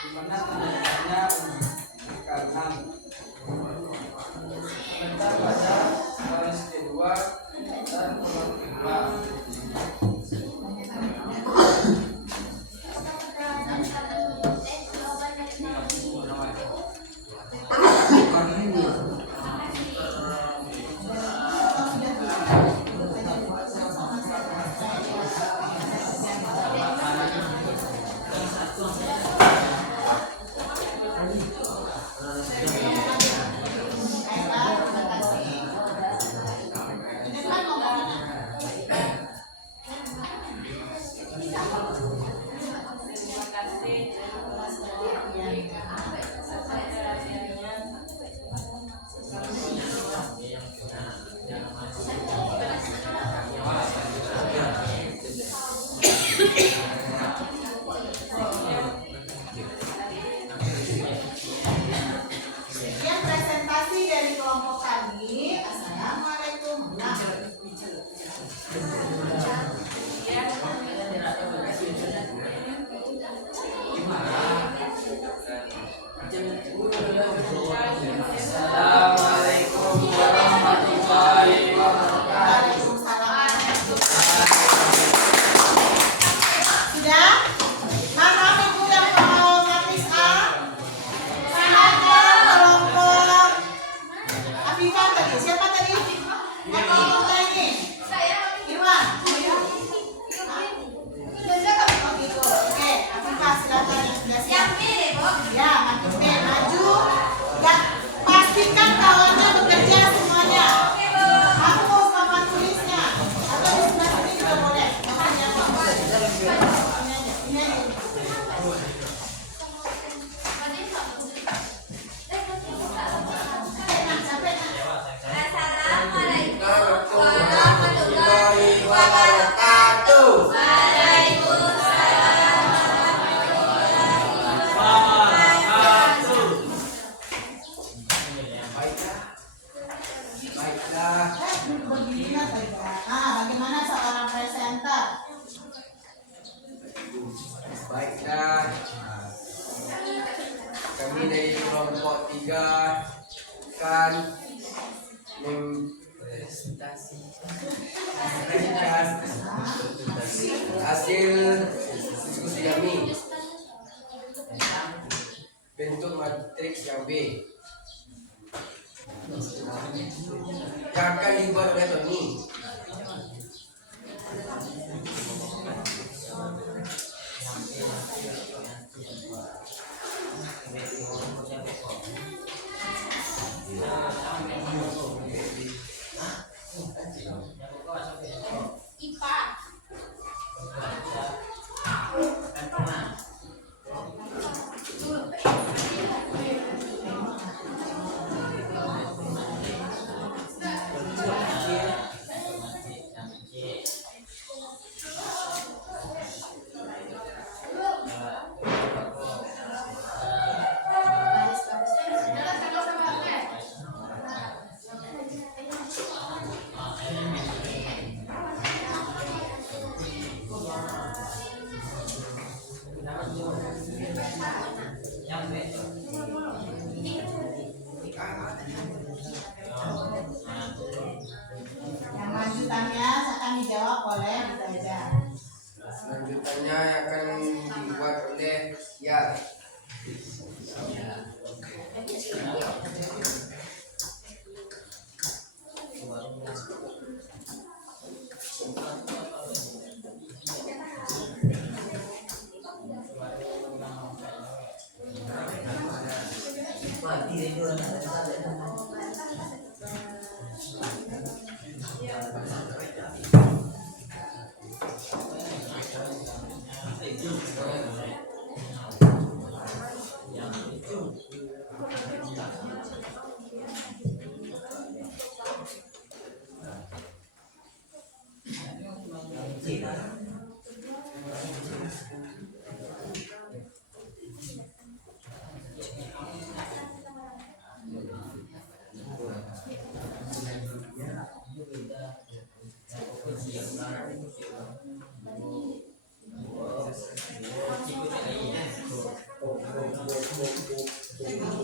Di mana tandanya angka 6? Terletak pada baris kedua dan kolom kedua. ngomong lagi? Iwan. Oh gitu. Oke, Afifah silakan yang sudah siap. Ya, makin B, maju. Ya, pastikan kawannya bekerja semuanya. Aku mau sama tulisnya. Atau di sebelah sini juga boleh. Makanya apa? Ini aja. Capek, nak. Assalamualaikum warahmatullahi wabarakatuh. Baiklah. Beginilah saja. Bagaimana seorang presenter? Baiklah. Kami dari kelompok 3 akan mempresentasikan hasil diskusi kami. Bentuk matriks yang B yang akan dibuat oleh Tony. IPA. Yang lanjutannya akan dijawab oleh belajar. Selanjutnya akan dibuat oleh ya.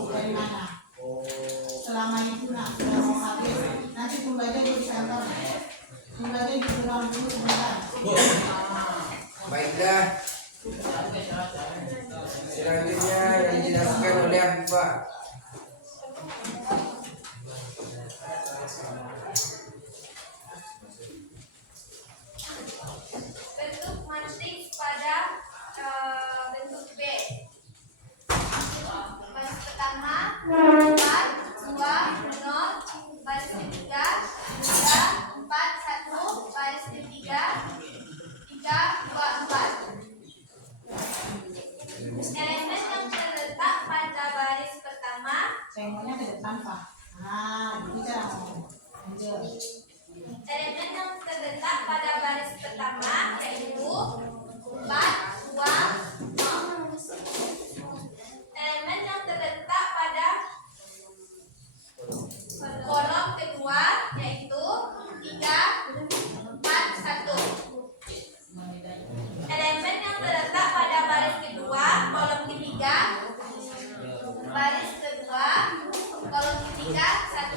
Dari mana? Selama itu nak sudah mau habis. Nanti tunggu aja di kantor. Tunggu aja di ruang dulu sebentar. Baiklah. Selanjutnya yang dijelaskan oleh Afifah. Bentuk matriks pada bentuk B. Baris pertama 4, 2, 0. Baris ketiga 3, 4, 1. Baris ketiga 3, 2, 4. Elemen yang terletak pada baris pertama. Tengoknya ke depan, Pak. Nah, itu cara ngomong. Lanjut. Elemen yang terletak pada baris pertama yaitu 4, 2, 0. Elemen yang terletak pada kolom kedua yaitu 3, 4, 1. Elemen yang terletak pada baris kedua kolom ketiga, baris kedua kolom ketiga 1.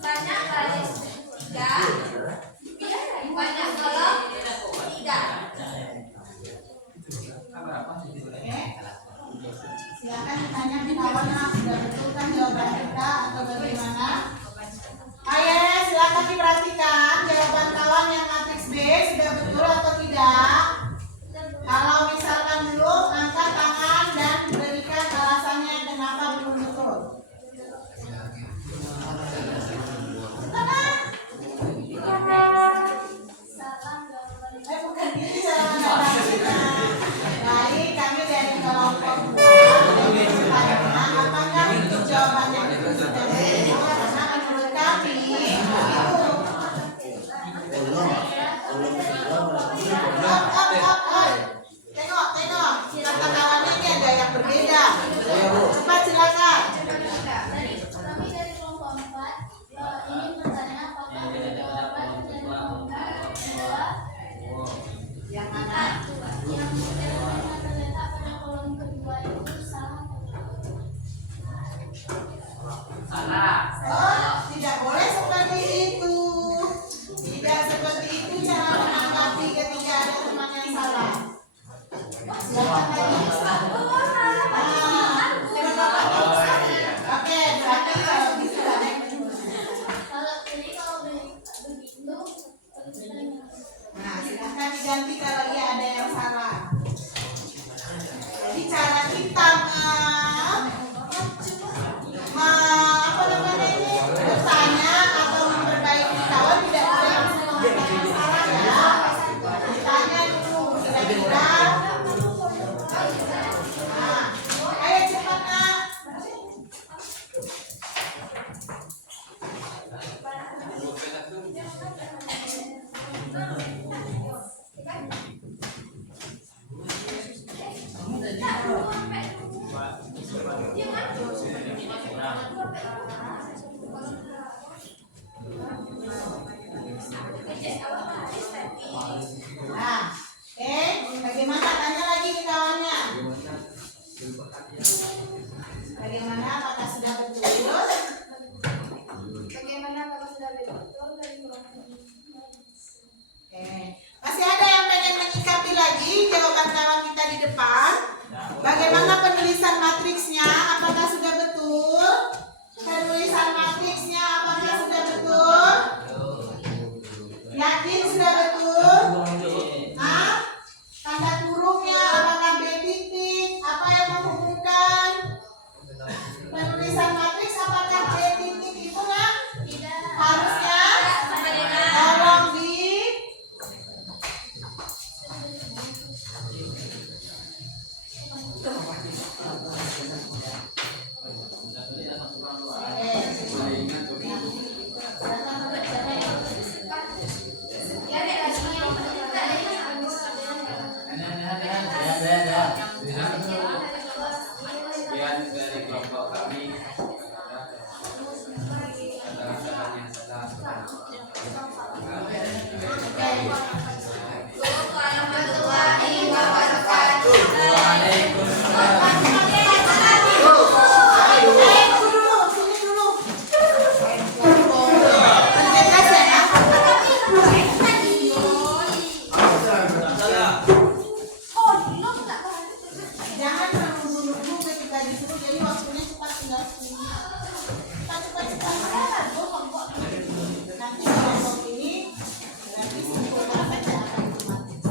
Banyak baris 3, banyak kolom 3. Oke. Silakan ditanya kawan, sudah betul kan jawaban kita atau bagaimana? Ayo. Silakan diperhatikan jawaban kawan yang matriks B sudah betul atau tidak. Kalau misalkan belum, angkat tangan dan berikan alasannya kenapa belum betul. Bukan gitu cara mengatasinya. Baik, kami dari kelompok 2 bertanya apakah untuk jawabannya itu sudah betul, karena menurut kami itu Tengok, kata kawannya ini ada yang berbeda. Cepat silakan. Kami dari kelompok 4 ingin bertanya apakah jawaban dari kelompok 2 Yang mana? yang terletak pada kolom kedua itu salah. Oh, tidak boleh seperti itu. Tidak seperti itu cara menanggapi ketika ada teman yang salah. Silakan lagi. Oke, berarti kalau bisa. Kalau begitu Nah, silakan diganti kalau dia ada yang salah. Jadi cara kita apa namanya ini bertanya atau memperbaiki kawan tidak boleh langsung mengatakan yang salah ya. Ditanya dulu kira-kira. Nah, ayo cepat nak. Nah, bagaimana? Tanya lagi ke kawannya. Bagaimana? Apakah sudah betul? bagaimana kalau sudah betul dari kelompok Oke. Masih ada yang pengen menyikapi lagi jawaban kawan kita di depan? Bagaimana penulisan matriksnya? Apakah sudah betul? Penulisan matriksnya apakah sudah betul? Yakin sudah betul? Hah? Tanda kurungnya apakah B titik? Apa yang menghubungkan? Penulisan matriks apakah B titik itu nak? tidak Harusnya tolong di Dari kelompok kami kata-kata yang salah. Sini dulu. Bergegas ya nak? Jangan menunggu-nunggu ketika disuruh, jadi waktunya cepat tinggal 10 menit. Cepat. Nanti kelompok ini berarti simpulkan saja apa itu matriks.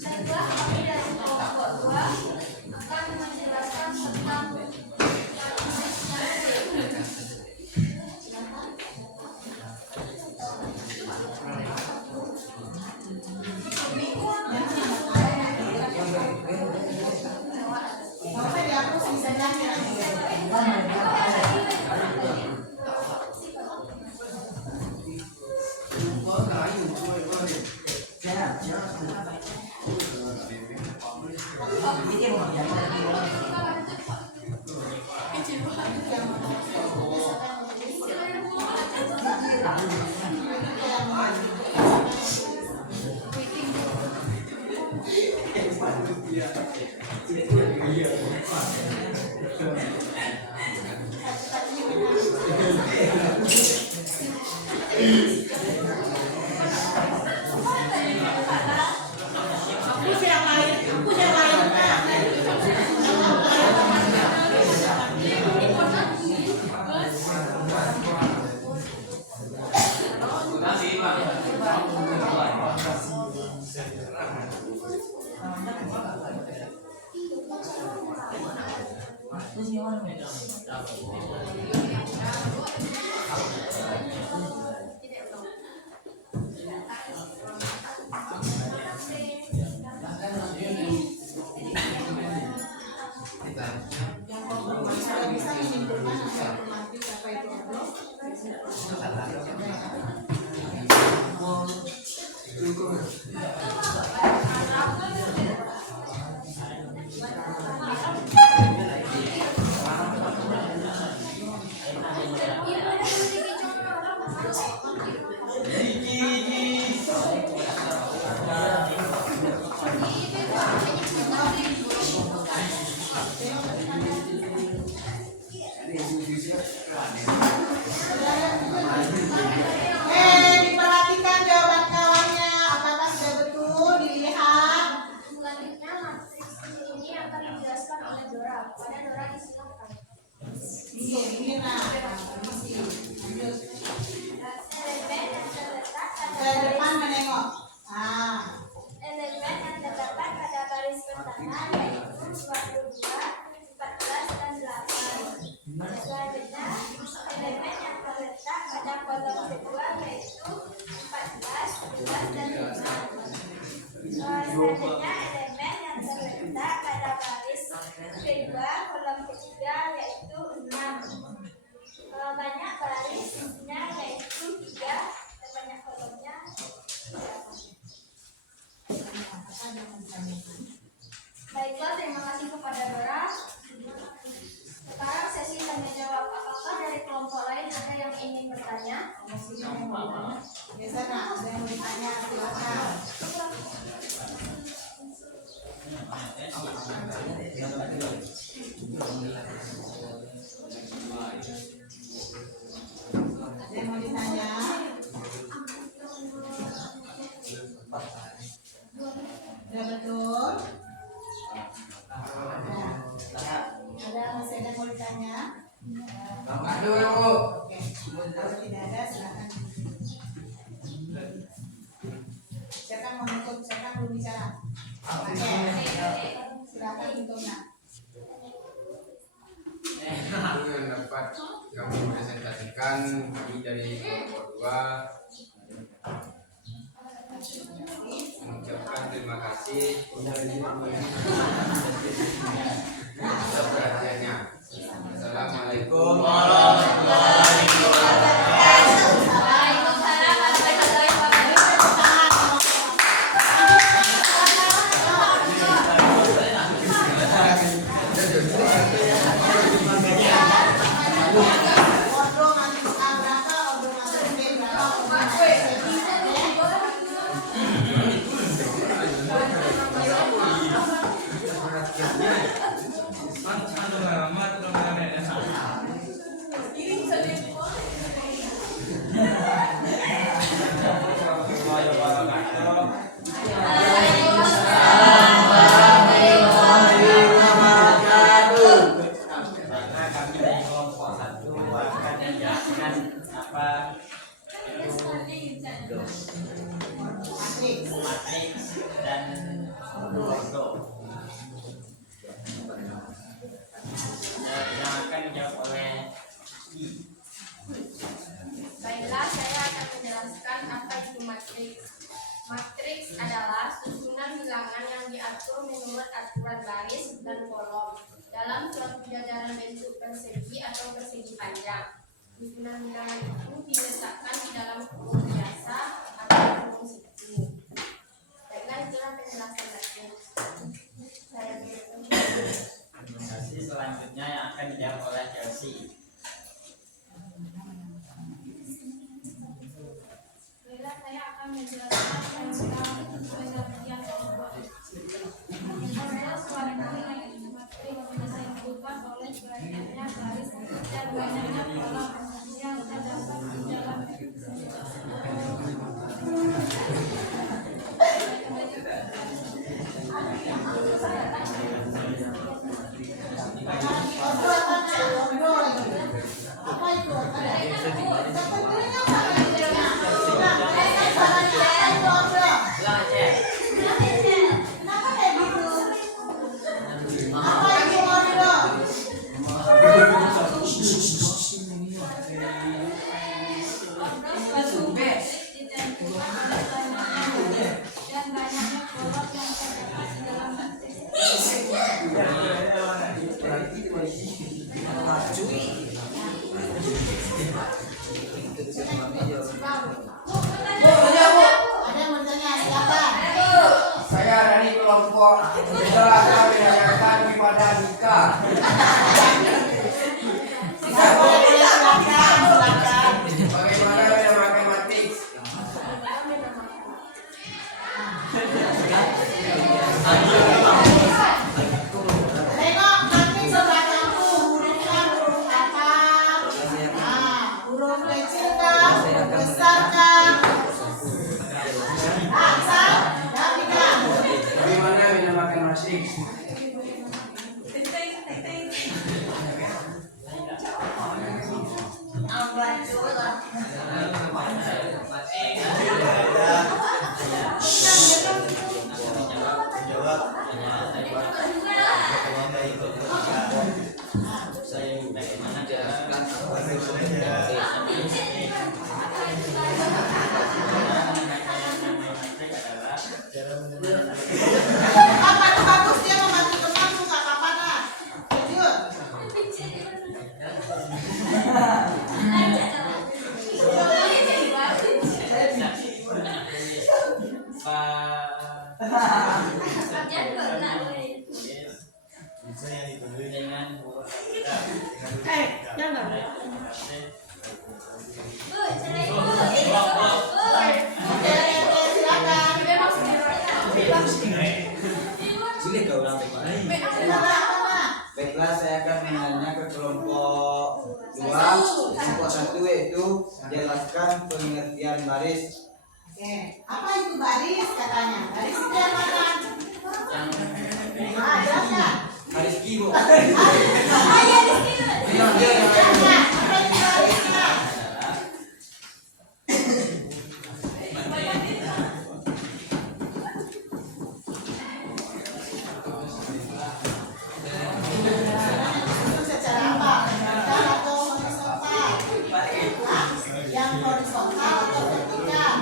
Setelah kami dari kelompok 2 akan menjelaskan tentang Nggak usah dihapus, bisa nyanyi. Yang kompromi saya bisa menyimpulkan apa itu matris, apa itu obrol. Diperhatikan jawaban kawannya, apakah sudah betul dilihat? Selanjutnya matriks ini akan dijelaskan oleh Dora. Pada Dora disilakan. Iya, Mira. Lanjut. Elemen yang terletak Ke pada depan baris menengok. Ah, elemen yang terdapat pada baris pertama yaitu 22, 14, dan 8. Selanjutnya, elemen yang terletak pada kolom kedua yaitu 14, 11, dan 5. Selanjutnya, elemen yang terletak pada baris kedua kolom ketiga yaitu 6. Banyak barisnya yaitu 3 dan banyak kolomnya 8. Baiklah, terima kasih kepada Dora. Sekarang sesi tanya jawab. Apakah dari kelompok lain ada yang ingin bertanya? ya sana, ada yang mau ditanya, silakan. Ada yang mau ditanya? Sudah betul? Masih ada yang mau ditanya? Oke, kalau tidak ada silakan. Silakan mau nutup, silakan belum bicara. Oke, silakan tutup nak. Itu yang dapat kami presentasikan kami dari kelompok 2 mengucapkan terima kasih atas perhatiannya. Assalamualaikum warahmatullahi wabarakatuh. Waalaikumsalam warahmatullahi wabarakatuh. Obrol matrix A berapa, obrol matrix B berapa, obrol matrix C Karena kami dari kelompok 1 akan menjelaskan apa itu matriks dan obrol. Yang akan dijawab oleh I. Baiklah, saya akan menjelaskan apa itu matriks. Matriks adalah susunan bilangan yang diatur menurut aturan baris dan kolom dalam suatu jajaran bentuk persegi atau persegi panjang. Susunan bilangan itu diletakkan di dalam kurung biasa atau kurung siku. Baiklah, itulah penjelasan matriks. Saya berikan. Terima kasih. Selanjutnya yang akan dijawab oleh Chelsea. Baiklah, saya akan menjelaskan tentang pengertian obrol. Obrol suatu matriks bisa dibuat oleh banyaknya baris dan banyaknya kolom yang terdapat di dalam Obrol apa nak? Obrol lagi. Apa itu? Ada. Sebetulnya apa itu? Nah, salah dia itu obrol. kelompok telah kami tanyakan kepada Dika. Silakan. Bagaimana menamakan matriks? Tengok nanti sebelah kamu hurufnya huruf apa? Nah, huruf kecil kah? Huruf besar kah? Bisa? Ya, bisa. Bagaimana menamakan matriks? Kapan bagus dia membantu teman tuh nggak apa-apa dah. Jujur. Oke, silakan. Mana? Baiklah, saya akan menanya ke kelompok 2. Kelompok 1 yaitu jelaskan pengertian baris. Oke, apa itu baris katanya? Baris itu yang mana? Ah, jelaskan. Baris kibo. Jelaskan. Apa itu barisnya? Itu secara apa? Vertikal atau horizontal? Hah? Yang horizontal atau vertikal?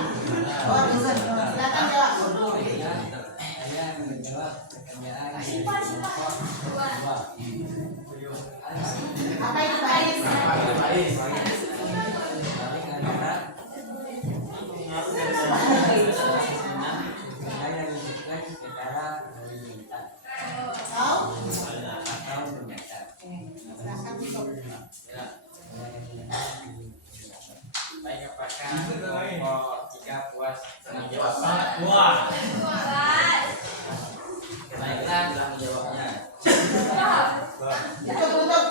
Oh, silakan jawab. Apa itu baris? Tahu? Silakan tutup. Baik, apakah kelompok 3 puas dengan jawab? Baiklah, dalam menjawabnya. Tutup.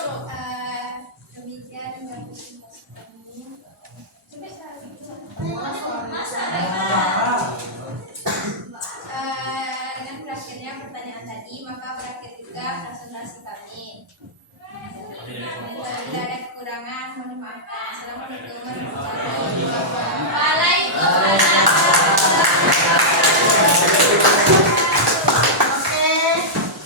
Demikian yang presentasi kami. Dengan berakhirnya pertanyaan tadi, maka berakhir juga presentasi kami. Bila ada kekurangan, mohon dimaafkan. Assalamualaikum warahmatullahi wabarakatuh. Waalaikumsalam. Oke,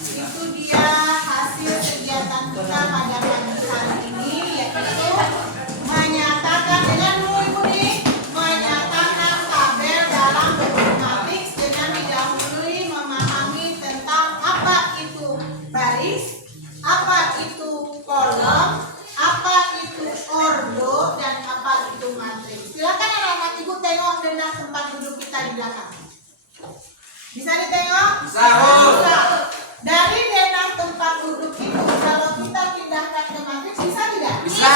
itu dia hasil kegiatan kita pada pagi hari ini, yaitu menyatakan dengan mengikuti menyatakan tabel dalam bentuk matriks dengan didahului memahami tentang apa itu baris, apa itu kolom, apa itu ordo, dan apa itu matriks. Silakan anak-anak ibu tengok denah tempat duduk kita di belakang. Bisa ditengok? Bisa, Bu. Bisa. Dari denah tempat duduk itu kalau kita pindahkan ke matriks bisa tidak? Bisa.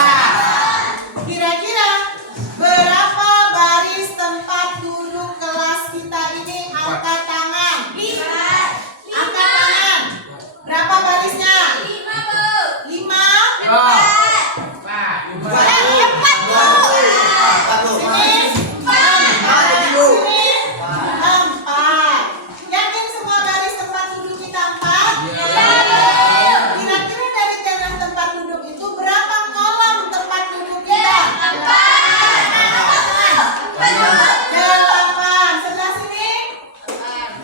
Kira-kira berapa baris tempat duduk kelas kita ini? Angkat tangan. Angkat tangan. Berapa barisnya? 5. Sini. 4. Yakin semua baris tempat duduk kita 4? Kira-kira dari denah tempat duduk itu berapa kolom tempat duduk kita? 8. Sebelah sini?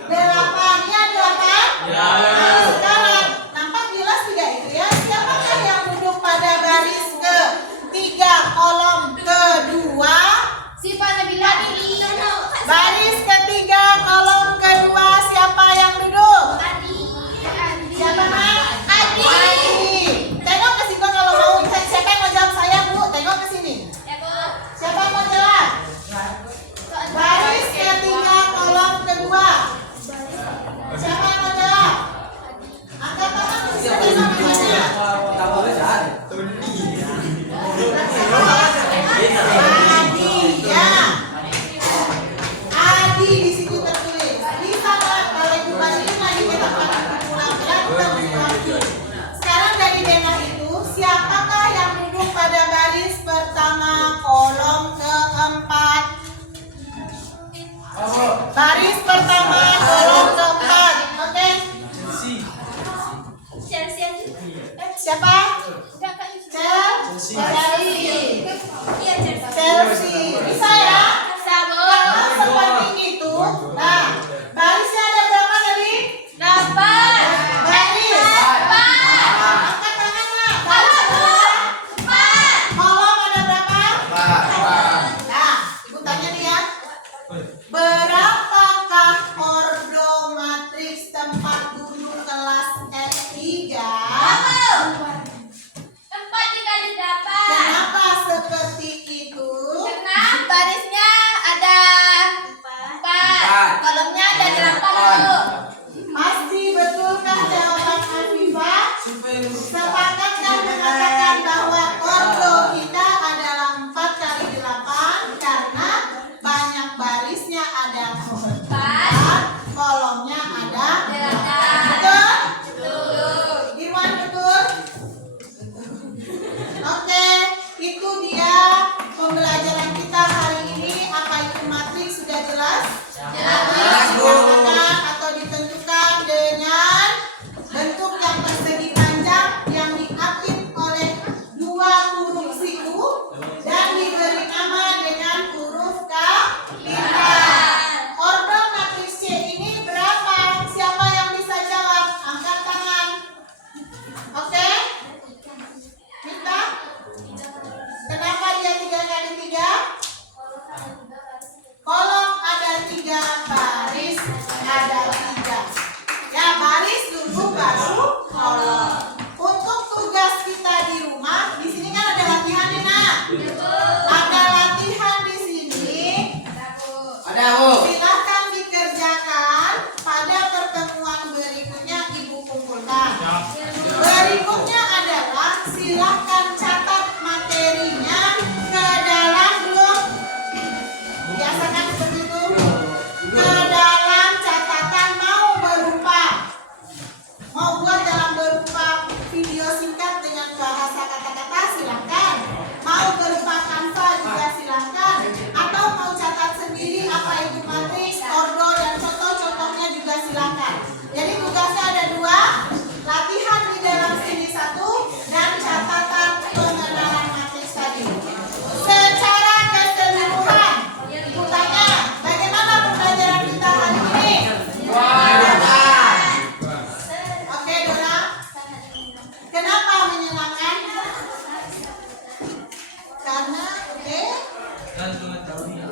8. Iya 8? Nah, sekarang nampak jelas tidak itu ya? Siapakah yang duduk pada baris ke-3 kolom kedua? Baris ke-3 kolom kedua siapa yang duduk? Siapa nak? Adi. Tengok ke sini kalau mau. Siapa yang mau jawab saya, Bu? Tengok ke sini. Siapa yang mau jawab? Baris ke-3 kolom kedua. Siapa yang mau jawab? dan pengetahuan